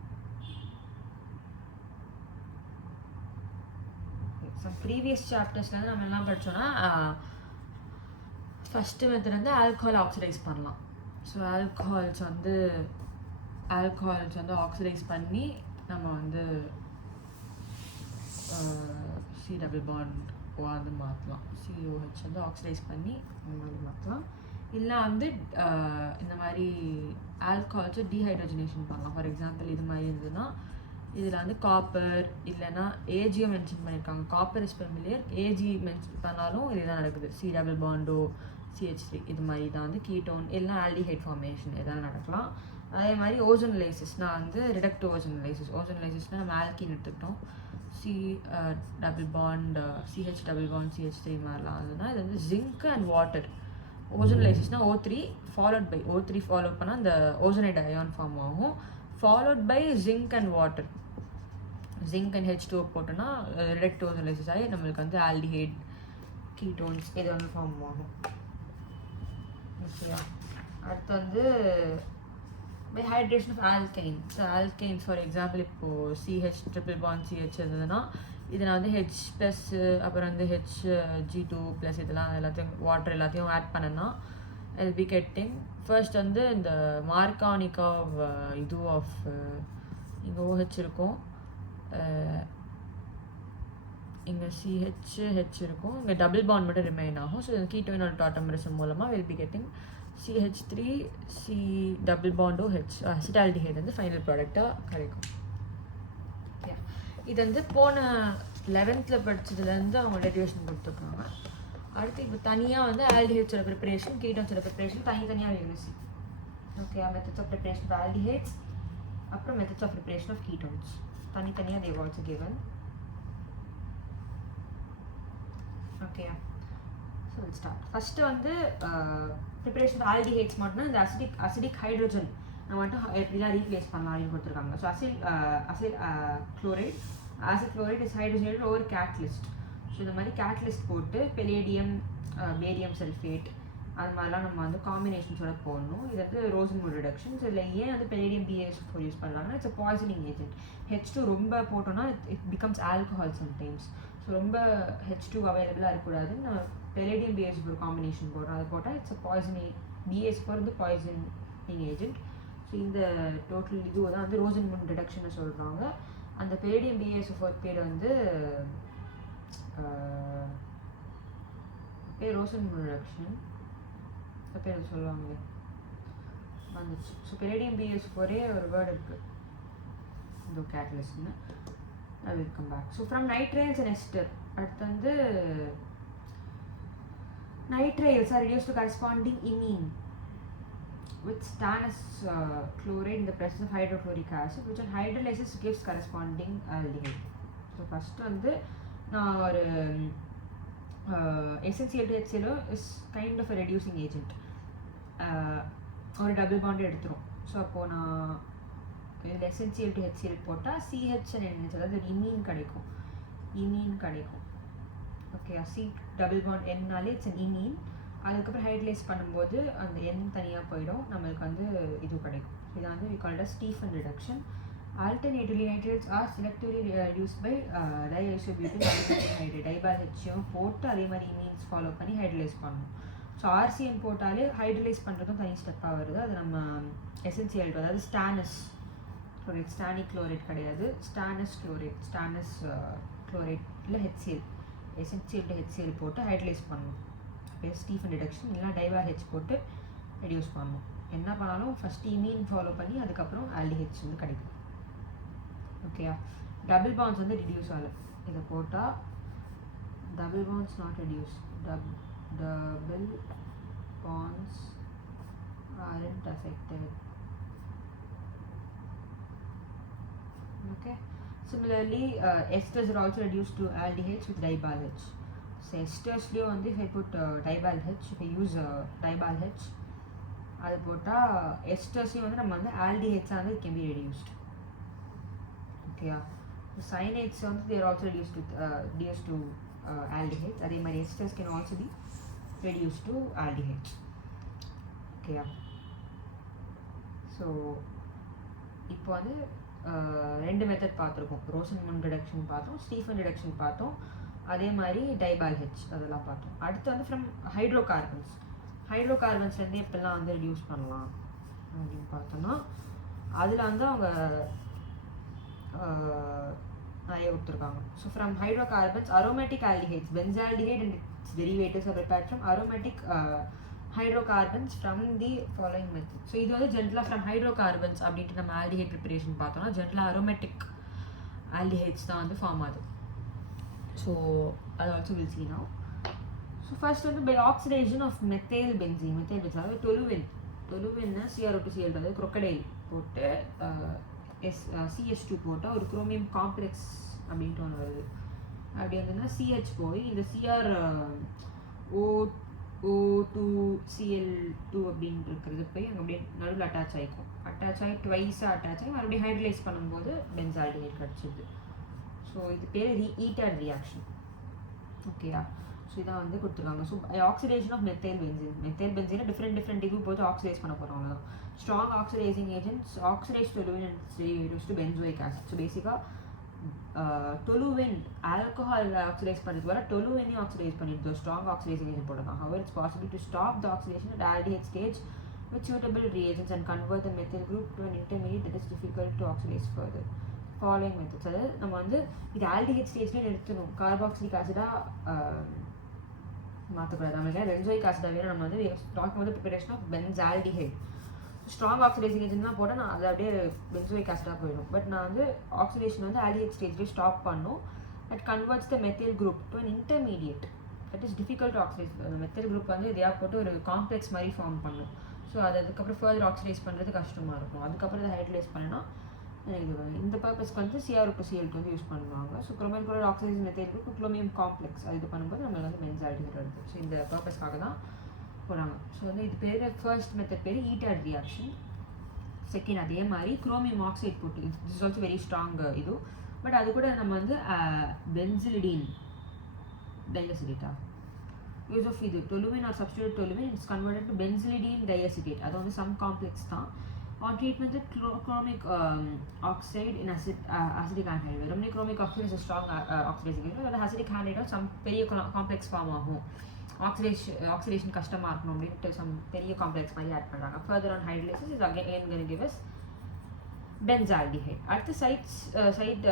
ப்ரீவியஸ் சாப்டர்ஸில் நம்ம என்ன படித்தோன்னா ஃபஸ்ட்டு மெத்தட் வந்து ஆல்கஹால் ஆக்சிடைஸ் பண்ணலாம். ஸோ ஆல்கஹால்ஸ் வந்து ஆக்சிடைஸ் பண்ணி நம்ம வந்து சி டபுள் பாண்ட் வந்து மாற்றலாம். COH வந்து ஆக்சிடைஸ் பண்ணி இந்த மாதிரி மாற்றலாம். இல்லை வந்து இந்த மாதிரி ஆல்கஹால்ஸை டீஹைட்ரஜனேஷன் பண்ணலாம். ஃபார் எக்ஸாம்பிள் இது மாதிரி இருந்ததுன்னா இதில் வந்து காப்பர் இல்லைன்னா ஏஜியும் மென்ஷன் பண்ணியிருக்காங்க. Copper is familiar, AG mention பண்ணாலும் இதுதான் நடக்குது. சி டபுள் பாண்டோ CH3 இது மாதிரி தான் வந்து கீட்டோன் இல்லைனா ஆல்டிஹைட் ஃபார்மேஷன் எதாவது நடக்கலாம். அதே மாதிரி ஓசோன் லேசஸ்னால் வந்து ரிடக்டிவ் ஓசோன் லேசஸ். ஓசோன் லேசஸ்னால் நம்ம ஆல்கின் எடுத்துக்கிட்டோம். C double bond CH double bond CH3 மாதிரிலாம் அதுனா இது வந்து ஜிங்க் அண்ட் வாட்டர். ஓசோன் லேசஸ்னால் O3 followed by O3 follow பண்ணால் அந்த ஓசோனைட் அயான் ஃபார்ம் ஆகும். Followed by zinc and water. Zinc and H2O போட்டோன்னா ரிடக்டிவ் ஓசோன் லேசஸ் ஆகி நம்மளுக்கு வந்து ஆல்டிஹைட் கீட்டோன்ஸ் இது வந்து ஃபார்ம் ஆகும். ஓகேயா. அடுத்து வந்து by hydration of alkynes. Alkynes for example இப்போது CH ட்ரிபிள் பாண்ட் CH இருந்ததுன்னா இதை நான் வந்து H ப்ளஸ் அப்புறம் வந்து Hg2 ப்ளஸ் இதெல்லாம் எல்லாத்தையும் வாட்டர் எல்லாத்தையும் ஆட் பண்ணேன்னா I'll be getting ஃபர்ஸ்ட் வந்து இந்த மார்கானிக் ஆஃப் இது ஆஃப் இங்கே OH இருக்கும், இங்கே CH இருக்கும், இங்கே டபுள் பாண்ட் மட்டும் ரிமைன் ஆகும். ஸோ கீட்டோனோட டாட்டமரிசம் மூலமாக will be getting CH3 C double பாண்டோ H அசிட்டால்டிஹைட் வந்து ஃபைனல் ப்ராடக்டாக கிடைக்கும். இது வந்து போன 11th படித்ததுலேருந்து அவங்க டெரிவேஷன் கொடுத்துருக்காங்க. அடுத்து இப்போ தனியாக வந்து ஆல்டிஹைட்ஸோட ப்ரிப்பரேஷன் கீட்டோன்ஸோட ப்ரிப்பரேஷன் தனித்தனியாக யூனிசி. Okay, methods of preparation of aldehydes அப்புறம் methods of preparation of ketones தனித்தனியாக they also given. Okay, so will start. First வந்து ப்ரிப்பரேஷன் ஆஃப் ஆல்டிஹைட்ஸ் மட்டும்னா இந்த அசிடிக் ஹைட்ரோஜன் நம்ம வந்துட்டு எப்படிலாம் ரீப்ளேஸ் பண்ணலாம் அப்படின்னு கொடுத்துருக்காங்க. So acid chloride is hydrogenated over catalyst. So இந்த மாதிரி கேட்டலிஸ்ட் போட்டு பெலேடியம் பேரியம் சல்ஃபேட் அது மாதிரிலாம் நம்ம வந்து காம்பினேஷன்ஸோட போடணும். இது வந்து ரோசன்வுட் ரிடக்ஷன். ஸோ இதில் ஏன் வந்து பெலேடியம் BaSO4 யூஸ் பண்ணலாம்னா it's a poisoning agent. H2 ரொம்ப போட்டோம்னா it becomes alcohol sometimes. So ரொம்ப H2 அவைலபிளாக இருக்கக்கூடாதுன்னு நம்ம பெலேடியம் BaSO4 காம்பினேஷன் போடுறோம். அது போட்டால் இட்ஸ் அ பாய்சனிங் BaSO4 வந்து பாய்சனிங் ஏஜென்ட். ஸோ இந்த டோட்டல் இது தான் வந்து ரோசன்வுட் ரிடக்ஷன் சொல்கிறாங்க. அந்த பெலேடியம் BaSO4 பேர் வந்து பேர் ரோசன்வுட் ரிடக்ஷன் பேர் சொல்லுவாங்களே வந்துச்சு. ஸோ பெலேடியம் BaSO4 ஒரு வேர்டு இருக்குது இந்த கேட்டலிஸ்ட்னு. I will come back. So from nitriles and ester அடுத்து வந்து nitriles are reduced to corresponding imine with stannous chloride in the presence of hydrochloric acid which on hydrolysis gives corresponding aldehyde. So first வந்து நான் ஒரு essential to HCl is kind of a reducing agent. ஒரு டபுள் பாண்ட் எடுத்துரும். ஸோ அப்போது நான் இதில் essential to HCl போட்டால் CH and NH அதாவது imine கிடைக்கும். ஓகே, C டபுள் பாண்ட் Nனாலே இட்ஸ் அன் imine. அதுக்கப்புறம் ஹைட்ரலைஸ் பண்ணும்போது அந்த N தனியாக போயிடும், நம்மளுக்கு வந்து இது கிடைக்கும். இதை வந்து we call it as Stephan reduction. Alternatively, nitriles are selectively reduced by diisobutyl hydride. டைபால்ஹெச்சியும் போட்டு அதே மாதிரி imines ஃபாலோ பண்ணி ஹைட்ரலைஸ் பண்ணணும். ஸோ RCN போட்டாலே ஹைட்ரலைஸ் பண்ணுறதும் தனி ஸ்டெப்பாக வருது. அது நம்ம எசென்சியல் அதாவது ஸ்டானஸ் குளோரைட், ஸ்டானிக் குளோரைட் கிடையாது, ஸ்டானஸ் குளோரைட் இல்லை HCl எசென்சியல் டு HCl போட்டு ஹைட்ரலைஸ் பண்ணணும். ஸ்டீஃபன் ரிடக்ஷன் இல்லைனா டைபால்ஹெச் போட்டு ரெடியூஸ் பண்ணணும். என்ன பண்ணாலும் ஃபஸ்ட் imine ஃபாலோ பண்ணி அதுக்கப்புறம் ஆல்டிஹைட்ஸ் வந்து கிடைக்கும். ஓகேயா. டபுள் பாண்ட்ஸ் வந்து ரெடியூஸ் ஆகலை. இதை போட்டால் double bonds not reduce. Double bonds aren't affected. Okay. Similarly, esters are also reduced to aldehydes with dibalH. So esters liyo வந்து if I put dibalH, if I use dibalH, அது போட்டால் எஸ்டர்ஸையும் வந்து நம்ம வந்து ஆல்டிஹைட்ஸாக வந்து it can be reduced. ஓகேயா. Cyanates வந்து they are also reduced to aldehydes. அதே மாதிரி esters can also be reduced to aldehydes. ஓகேயா. ஸோ இப்போ வந்து ரெண்டு மெத்தட் பார்த்துருக்கோம். ரோசன்வுட் ரிடக்ஷன் பார்த்தோம், ஸ்டீஃபன் ரிடக்ஷன் பார்த்தோம், அதே மாதிரி டைபால்ஹெச் அதெல்லாம் பார்த்தோம். அடுத்து வந்து ஃப்ரம் ஹைட்ரோகார்பன்ஸ்லேருந்து எப்பெல்லாம் வந்து ரெடியூஸ் பண்ணலாம் அப்படின்னு பார்த்தோன்னா அதில் வந்து அவங்க நிறைய கொடுத்துருக்காங்க. So from hydrocarbons aromatic aldehydes, benzaldehyde and it's derivatives R prepared from aromatic hydrocarbons from the following method. So இது வந்து ஜென்ரலாக ஃப்ரம் ஹைட்ரோகார்பன்ஸ் அப்படின்ட்டு நம்ம ஆல்டிஹைட் ப்ரிப்பரேஷன் பார்த்தோம்னா ஜென்ரலாக அரோமேட்டிக் aldehydes தான் வந்து ஃபார்ம் ஆகுது. ஸோ அது also will see now. So first வந்து by oxidation of methyl benzene அதாவது டொலுவின்னா CrO2Cl அதாவது crocodile போட்டு CH2 போட்டால் ஒரு குரோமியம் காம்ப்ளெக்ஸ் அப்படின்ட்டு ஒன்று வருது. அப்படி வந்ததுன்னா CH போய் இந்த CrO2Cl2 அப்படின்னு இருக்கிறது போய் அங்கே அப்படியே நடுவில் அட்டாச் ஆகிக்கும். அட்டாச் ஆகி ட்வைஸாக அட்டாச் ஆகி மறுபடியும் ஹைட்ரலைஸ் பண்ணும்போது பென்சால்டிஹைட் கிடச்சிது. ஸோ இது பேர் ஈட்டாட் ரியாக்ஷன். ஓகேயா? ஸோ இதான் வந்து கொடுத்துருக்காங்க. ஸோ ஆக்சிடேஷன் ஆஃப் மெத்தைல் பென்சீனை டிஃப்ரெண்ட் இது போட்டு ஆக்சிடைஸ் பண்ண போகிறோம். அவ்வளோதான். Strong oxidising agents oxidise toluene and derivatives to benzoic acid. So பேசிக்காக toluene ஆல்கஹால் ஆக்சிடைஸ் பண்ணுறது வர toluene ஆக்சிடைஸ் பண்ணிடுது ஸ்ட்ராங் ஆக்சிடைசிங் ஏஜென்ட் போடலாம். However, it's possible to stop the oxidation at aldehyde stage with suitable reagents and convert the methyl group to an intermediate that is difficult to oxidize further. Following methods. அதாவது நம்ம வந்து இது ஆல்டிஹைட் ஸ்டேஜ்லேயே நிறுத்தணும். கார்பாக்சிலிக் ஆசிடாக மாற்றக்கூடாது. நம்மளுக்கு பென்சோயிக் ஆசிடாக வேணும். நம்ம வந்து டாக்கிங் வந்து preparation of benzaldehyde strong oxidising ஏஜென்ட்லாம் போட்டால் நான் அது அப்படியே பென்சோயிக் ஆசிடாக போயிடும். பட் நான் வந்து ஆக்சிடேஷன் வந்து ஆல்டிஹைட் ஸ்டேஜ்லேயே ஸ்டாப் பண்ணும். At converts the methyl group to an intermediate that is difficult to oxidise. அந்த மெத்தில் குரூப் வந்து இதையாக போட்டு ஒரு காம்ப்ளெக்ஸ் மாதிரி ஃபார்ம் பண்ணும். ஸோ அதுக்கப்புறம் ஃபர்தர் ஆக்சிடைஸ் பண்ணுறது கஷ்டமாக இருக்கும். அதுக்கப்புறம் இதை ஹைட்ரலைஸ் பண்ணினா இது இந்த பர்பஸ்க்கு வந்து CrO2Cl2 வந்து யூஸ் பண்ணுவாங்க. So chromium chloride oxidise methyl group chromium complex அது இது பண்ணும்போது நம்மளுக்கு வந்து பென்சால்டிஹைட் வருது. ஸோ இந்த பர்பஸ்க்காக தான் போகிறாங்க. ஸோ வந்து இது பேர் ஃபர்ஸ்ட் மெத்தட் பேர் ஈட்டாட் ரியாக்ஷன். செகண்ட் அதே மாதிரி குரோமியம் ஆக்சைடு போட்டு இஸ் ஆல்சோ வெரி ஸ்ட்ராங் இது. பட் அது கூட நம்ம வந்து பென்சிலிடீன் டைஅசிடேட்டா யூஸ் ஆஃப் இது toluene or substitute toluene it's converted to benzylidene diacetate. அது வந்து சம் காம்ப்ளெக்ஸ் தான். On treatment with chromic oxide in acidic anhydride. வெறுமனே chromic oxide is a strong oxidizing agent. அது acidic anhydride some பெரிய காம்ப்ளெக்ஸ் ஃபார்ம் ஆகும். ஆக்சிடேஷன் கஷ்டமாக இருக்கணும் அப்படின்ட்டு சம் பெரிய காம்ப்ளெக்ஸ் மாதிரி ஆட் பண்ணுறாங்க. Further on hydrolysis is again going to give us benzaldehyde. அடுத்து side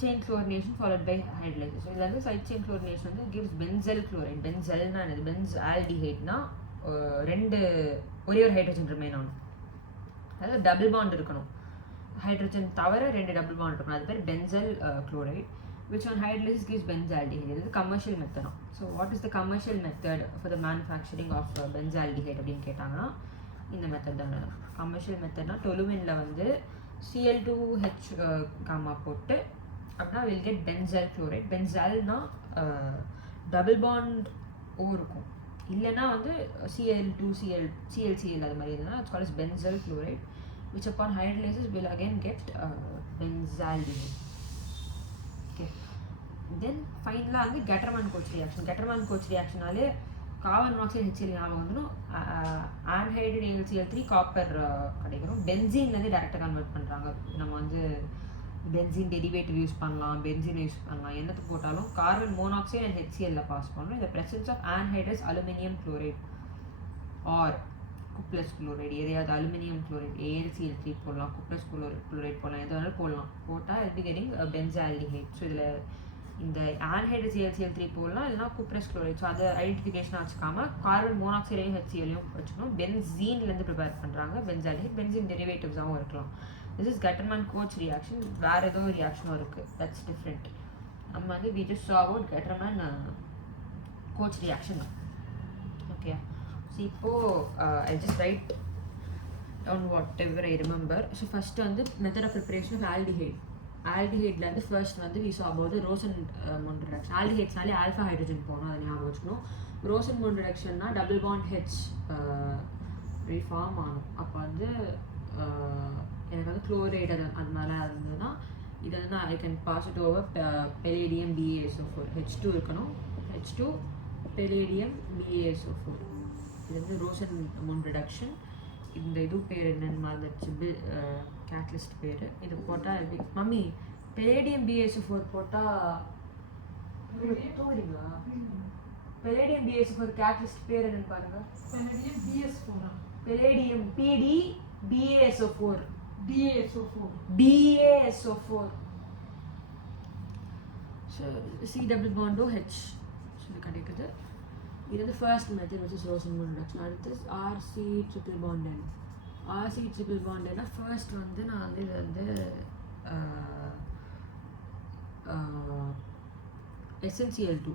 chain chlorination followed by hydrolysis. So இதில் வந்து side chain chlorination வந்து gives benzyl chloride. பென்சல்னா என்னது? பென்சால்டிஹைட்னா ஒரே ஒரு ஹைட்ரஜன் ரிமைன் ஆகணும். அதாவது டபுள் பாண்ட் இருக்கணும். ஹைட்ரஜன் தவிர 2 டபுள் பாண்ட் இருக்கணும். அது பேர் benzal chloride which on hydrolysis gives benzaldehyde. இது commercial method. So what is the commercial method for the manufacturing of benzaldehyde அப்படின்னு கேட்டாங்கன்னா இந்த மெத்தட் தான். கமர்ஷியல் மெத்தட்னா toluene வந்து Cl2H காமா போட்டு அப்படின்னா வில் கெட் பென்சல் குளோரைட். பென்சால்னா டபுள் பாண்ட் ஓ இருக்கும். இல்லைன்னா வந்து ClCl அது மாதிரி இருந்ததுன்னா it's called benzal chloride which upon hydrolysis will again get benzaldehyde. Okay. Then ஃபைனலாக வந்து கெட்டர்மேன்-கோச் ரியாக்ஷனாலே கார்பன் மோனாக்சைடு HCl ஞாபகம் வந்துடும். Anhydride AlCl3 copper கிடைக்கிறோம். பென்சீன்லேருந்து டேரெக்டாக கன்வெர்ட் பண்ணுறாங்க. நம்ம வந்து பென்சீன் டெரிவேட்டிவ் யூஸ் பண்ணலாம், பென்சீன் யூஸ் பண்ணலாம். என்னத்துக்கு போட்டாலும் carbon monoxide and HCl pass பண்ணணும். இந்த presence of anhydrous aluminum chloride or cuprous chloride எதையாவது அலுமினியம் குளோரைட் AlCl3 போடலாம், குப்ளஸ் குளோரைட் போடலாம், எது வேணாலும் போடலாம். போட்டால் it be getting benzaldehyde. So இதில் இந்த ஆன்ஹைட்ரஸ் AlCl3 போடலாம், இல்லைனா குப்ளஸ் குளோரைட். ஸோ அதை ஐடென்டிஃபிகேஷனாக வச்சுக்காம கார்பன் மோனாக்சைடையும் HClயும் வச்சுக்கணும். பென்சீன்லேருந்து ப்ரிப்பேர் பண்ணுறாங்க பென்சால்டிஹைட். பென்சீன் டெரிவேட்டிவ்ஸாகவும் இருக்கலாம். This is Gattermann Koch reaction. வேறு ஏதோ ரியாக்ஷனும் இருக்குது, தட்ஸ் டிஃப்ரெண்ட். நம்ம வந்து we just saw about Gattermann Koch reaction. Okay. So இப்போது I just write down whatever I remember. So first வந்து மெத்தட் ஆஃப் ப்ரிப்பரேஷன் ஆஃப் ஆல்டிஹைட்லேருந்து ஃபர்ஸ்ட் வந்து we saw about the Rosenmund reduction. ஆல்டிஹைட்ஸ்னாலே ஆல்ஃபா ஹைட்ரஜன் போகணும், அதை ஞாபகம் வச்சுக்கணும். ரோசன்-மோன் ரிடக்ஷன்னா டபுள் பாண்ட் H ரீஃபார்ம் ஆகும். அப்போ வந்து எனக்கு வந்து குளோரைடு அது மாதிரிலாம் இருந்ததுன்னா இது வந்து I can pass it over palladium BaSO4. H2 இருக்கணும். H2 palladium BaSO4. இது வந்து ரோசன்-மோன் ரிடக்ஷன். இந்த இது பேர் என்னன்னு மறந்துடுச்சு, கேட்டலிஸ்ட் பேர். இது போட்டால் மம்மி பெலேடியம் BaSO4 போட்டால் தூங்குறீங்களா? பெலேடியம் BaSO4 கேட்டலிஸ்ட் பேர் என்னன்னு பாருங்க. Palladium BaSO4. Palladium BaSO4. So C double பாண்டோ H இது கிடைக்குது. இது வந்து first method which is Rosenmund reduction. அடுத்து RC triple bond N. RC triple bond Nனா ஃபர்ஸ்ட் வந்து நான் வந்து இது வந்து SnCl2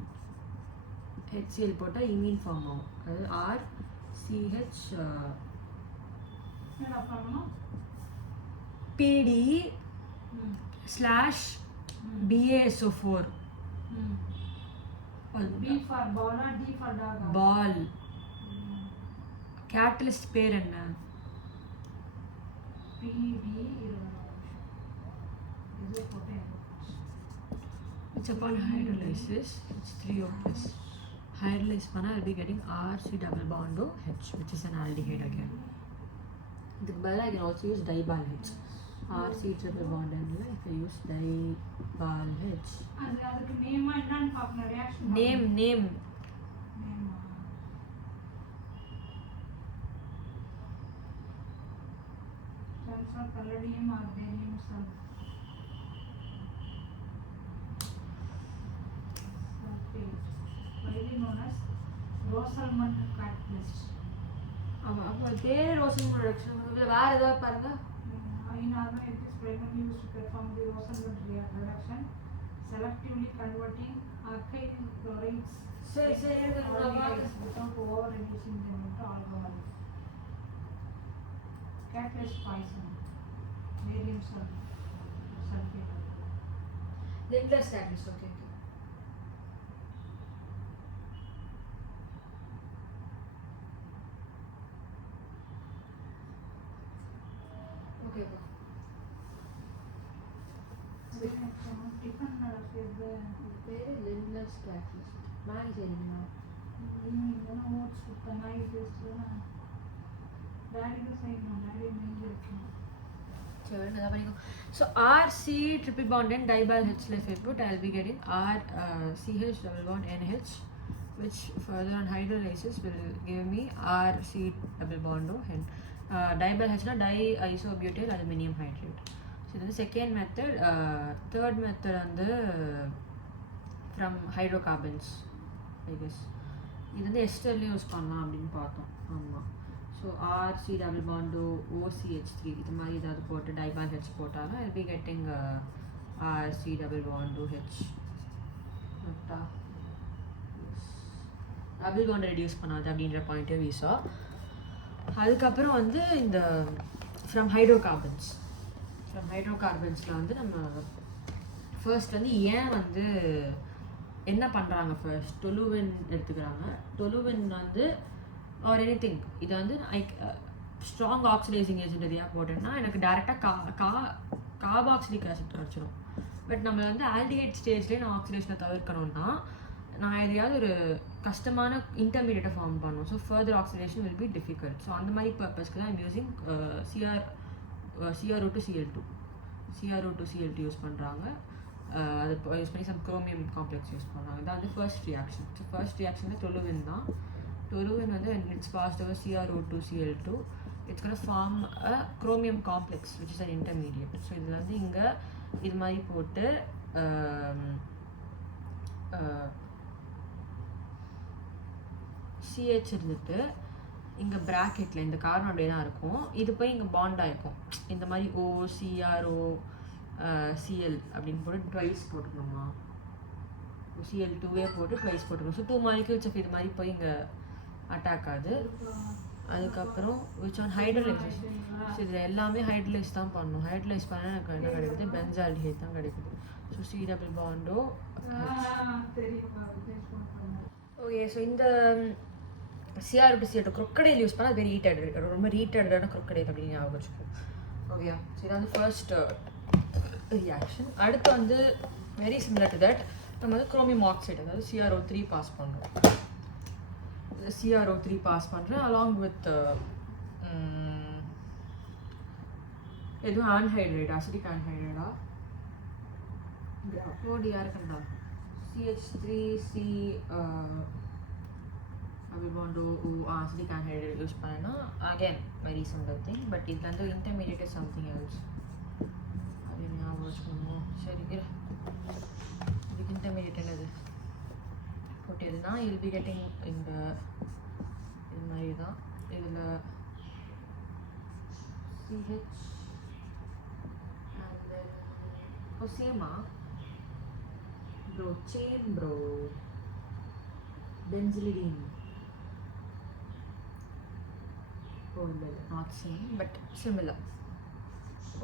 HCl போட்டால் imine ஃபார்ம் ஆகும். அது RCH PD / BaSO4 B for ball or D for dog? ball. Catalyst பேர் என்ன? PD. It's upon hydrolysis. It's 3O+. Hydrolyze பண்ணா I'll be getting RC double bond O H, which is an aldehyde again. The I can also use dibal H. RC triple bond and if I use dibal H. அதுக்கு நேம் என்னன்னு பார்க்கணும். Reaction name sulfur palladium or barium sulfate. Widely known as Rosalmund catalyst. ஆமாம், அப்போ பேர் ரோசல்மண்ட் ரியாக்ஷன். இதில் வேறு ஏதாவது பாருங்க. In order, it is primarily used to perform the Rosalmund reaction, selectively converting alkyl chlorides without over-reducing them into alcohols. Catalyst poison, barium sulfate. Limbless catalyst, okay. Okay. Tiffin பேர் limbless catalyst. மேலே சரிங்களா? இதெல்லாம் ஓட்ஸ் கொடுத்தா நாய் டேஸ்ட்லாம் டேடிக்கு செய்யணும். டேடி மெயின்ல இருக்கணும். சரி, நல்லா பண்ணிக்கோ. So RC triple bond and dibal H if I put, I'll be getting RCH double bond NH, which further on hydrolysis will give me RC double bond O N. Dibal H na diisobutyl aluminum hydrate. So this is the second method. Third method வந்து from hydrocarbons, I guess. இது வந்து எஸ்டர்லேயும் யூஸ் பண்ணலாம் அப்படின்னு பார்த்தோம். ஆமாம். So RC double bond OCH3 இது மாதிரி ஏதாவது போட்டு டைபால் H போட்டாலும் I'll be getting RC double bond H. Double bond reduce பண்ணாது அப்படின்ற பாயிண்ட் ஆஃப் வியூஸா. அதுக்கப்புறம் வந்து இந்த ஃப்ரம் ஹைட்ரோகார்பன்ஸில் வந்து நம்ம ஃபர்ஸ்ட் வந்து ஏன் வந்து என்ன பண்ணுறாங்க, ஃபர்ஸ்ட் டொலுவின் எடுத்துக்கிறாங்க. டொலுவின் வந்து ஆர் எனி திங் இது வந்து ஸ்ட்ராங் ஆக்சிடைசிங் ஏஜென்ட் எதையாக போட்டேன்னா எனக்கு டேரெக்டாக கார்பாக்சிலிக் ஆசிட் கிடச்சிடும். பட் நம்ம வந்து ஆல்டிஹைட் ஸ்டேஜ்லேயே நான் ஆக்சிடேஷனை தவிர்க்கணும்னா நான் எதையாவது ஒரு கஷ்டமான இன்டர்மீடியேட்டை ஃபார்ம் பண்ணணும். So further oxidation will be difficult. So அந்த மாதிரி பர்பஸ்க்கு தான் ஐம் யூஸிங் CrO2Cl2 யூஸ் பண்ணுறாங்க. அது யூஸ் பண்ணி சம் குரோமியம் காம்ப்ளெக்ஸ் யூஸ் பண்ணுறாங்க. இதான் வந்து first reaction. So first reaction toluene தான். டொலுவின் வந்து it's passed over CrO2Cl2, it's gonna form a chromium complex which is an intermediate. So இதில் வந்து இங்கே இது மாதிரி போட்டு CH இருந்துட்டு இங்கே ப்ராக்கெட்டில் இந்த கார்பன் அப்படியே தான் இருக்கும். இது போய் இங்கே பாண்ட் ஆகிருக்கும். இந்த மாதிரி OCrOCl அப்படின்னு போட்டு ட்வைஸ் போட்டுக்கணுமா, Cl2வே போட்டு ட்வைஸ் போட்டுக்கணும். ஸோ 2 மாலிக்யூல்ஸ் ஆஃப் இது மாதிரி போய் இங்கே அட்டாக் ஆகுது. அதுக்கப்புறம் விச் ஆன் ஹைட்ரலைசஸ். ஸோ இதில் எல்லாமே ஹைட்ரலைஸ் தான் பண்ணணும். ஹைட்ரலைஸ் பண்ணால் எனக்கு என்ன கிடைக்குது, பென்சால்டிஹைட் தான் கிடைக்குது. So C double bond O. Okay, so இந்த CrO2Cl2 crocodile யூஸ் பண்ணால் அது வெரி ஹீட்டட், ரொம்ப ஹீட்டடான crocodile அப்படின்னு ஞாபகம் வச்சுக்கோம். ஓகேயா, ஸோ இதான் வந்து ஃபர்ஸ்ட் ரியாக்ஷன். அடுத்து வந்து வெரி சிமிலர் டு தட் நம்ம வந்து குரோமியம் ஆக்சைடு அதாவது CrO3 பாஸ் பண்ணுறோம். CrO3 பாஸ் பண்ணுறேன் அலாங் வித் எதுவும் ஆன்ஹைட்ரேட், அசிடிக் ஆன்ஹைட்ரேடா ஓடி யாருக்குண்டா CH3C double bond O acidic anhydride use பண்ணேன்னா again very similar thing, but இதில் வந்து intermediate is something else. அது ஞாபகம் வச்சுக்கணும். சரி, இதுக்கு intermediate என்னது போட்டதுன்னா you'll be getting இந்த இது மாதிரி தான். இதில் CH and then சேமா Bro, chain bro. Benzylidene. Oh, no, not same, but similar.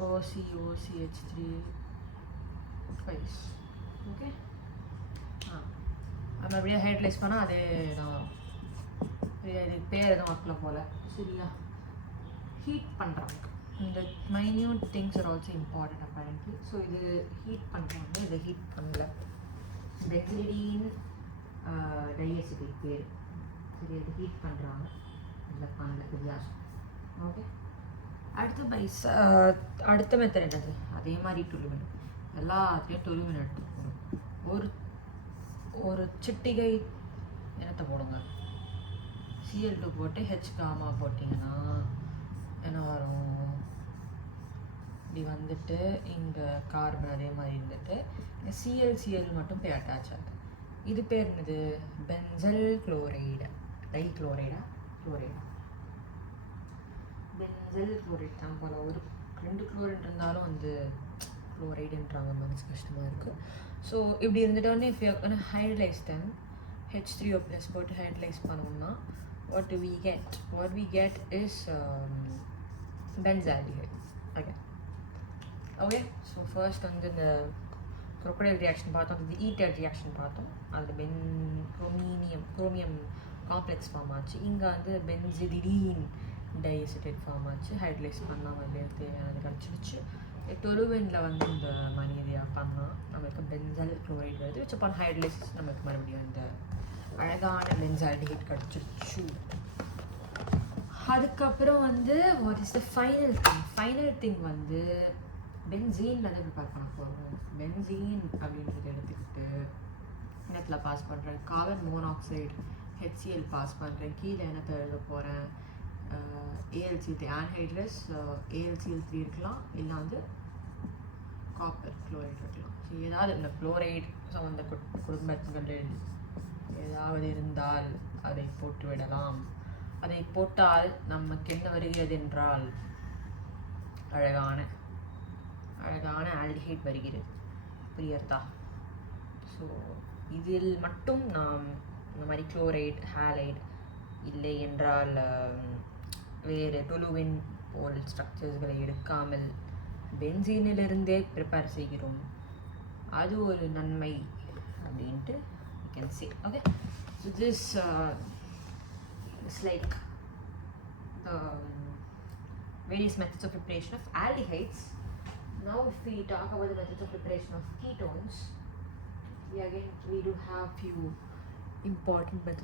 OCOCH3 twice. Okay? நம்ம அப்படியே ஹைட்லைஸ் பண்ணால் அதே தான் வரும். இதுக்கு பேர் எதுவும் வரல போல். சரியா? ஹீட் பண்ணுறாங்க. இந்த minute things are also important apparently. So இது ஹீட் பண்ணுறாங்க, இதை ஹீட் பண்ணல. பென்சிலிடீன் டைஎசிடேட் பேர். சரி, இது ஹீட் பண்ணுறாங்க, இதில் பண்ணல வித்தியாசம். ஓகே, அடுத்த மெத்தட் என்னது? அதே மாதிரி டொலுமின். எல்லாத்தையும் டொலுமின் எடுத்துக்கணும். ஒரு சிட்டிகை என்னத்தை போடுங்க, Cl2 போட்டு ஹெச் காமா போட்டிங்கன்னா என்ன வரும்? இப்படி வந்துட்டு இங்கே கார்பன் அதே மாதிரி இருந்துட்டு Cl மட்டும் போய் அட்டாச் ஆகுது. இது பேர் என்னது? Benzyl chloride. டைக்ளோரைடா? குளோரைடா? பென்சல் குளோரைடு தான் போல. ஒரு 2 குளோரைடு இருந்தாலும் வந்து குளோரைடுன்றாங்க, மனசு கஷ்டமாக இருக்குது. ஸோ இப்படி இருந்துட்டோன்னே if you hydrolyse them H3O plus போட்டு ஹைட்லைஸ் பண்ணோம்னா what do we get? What we get is benzaldehyde. Okay, so first வந்து இந்த crocodile reaction பார்த்தோம், இந்த ஈட்டர் ரியாக்ஷன் பார்த்தோம். அதில் குரோமியம் காம்ப்ளெக்ஸ் ஃபார்ம் ஆச்சு. இங்கே வந்து பென்சிலிடீன் டைஎசிடேட் ஃபார்ம் ஆச்சு. ஹைட்லைஸ் பண்ணால் வந்து தேவையானது கிடச்சிடுச்சு. டொலுவினில் வந்து இந்த மனிதியாக பண்ணால் நமக்கு பென்சல் குளோரைடு வருது. விச் அப்பான் ஹைட்லைசிஸ் நமக்கு மறுபடியும் இந்த அழகான பென்சால்டிஹைட் கிடச்சிருச்சு. அதுக்கப்புறம் வந்து what is the final thing வந்து பென்சீன் வந்து ப்ரிப்பேர் பண்ண போகிறோம். பென்சீன் அப்படின்றத எடுத்துக்கிட்டு என்னத்தில் பாஸ் பண்ணுறேன்? கார்பன் மோனாக்சைடு HCl பாஸ் பண்ணுறேன். கீழே என்னத்தை எழுத போகிறேன்? ALCl3 ஆன்ஹைட்ரஸ் ALCl3 இருக்கலாம், இல்லை வந்து காப்பர் குளோரைடு இருக்கலாம். ஸோ ஏதாவது இந்த குளோரைடு சம்மந்த குடும்பங்களில் ஏதாவது இருந்தால் அதை போட்டு விடலாம். அதை போட்டால் நமக்கு என்ன வருகிறது என்றால் அழகான ஆல்டிஹைட் வருகிறது. புரியுறதா? ஸோ இதில் மட்டும் நாம் இந்த மாதிரி குளோரைட் ஹாலைட் இல்லை என்றால் வேறு டொலுவின் போல் ஸ்ட்ரக்சர்ஸ்களை எடுக்காமல் பென்சீனிலிருந்தே ப்ரிப்பேர் செய்கிறோம். அது ஒரு நன்மை அப்படின்ட்டு you can say. Okay, so this is like the various methods of preparation of aldehydes. Now if we talk about the methods of preparation of ketones, we do have few important methods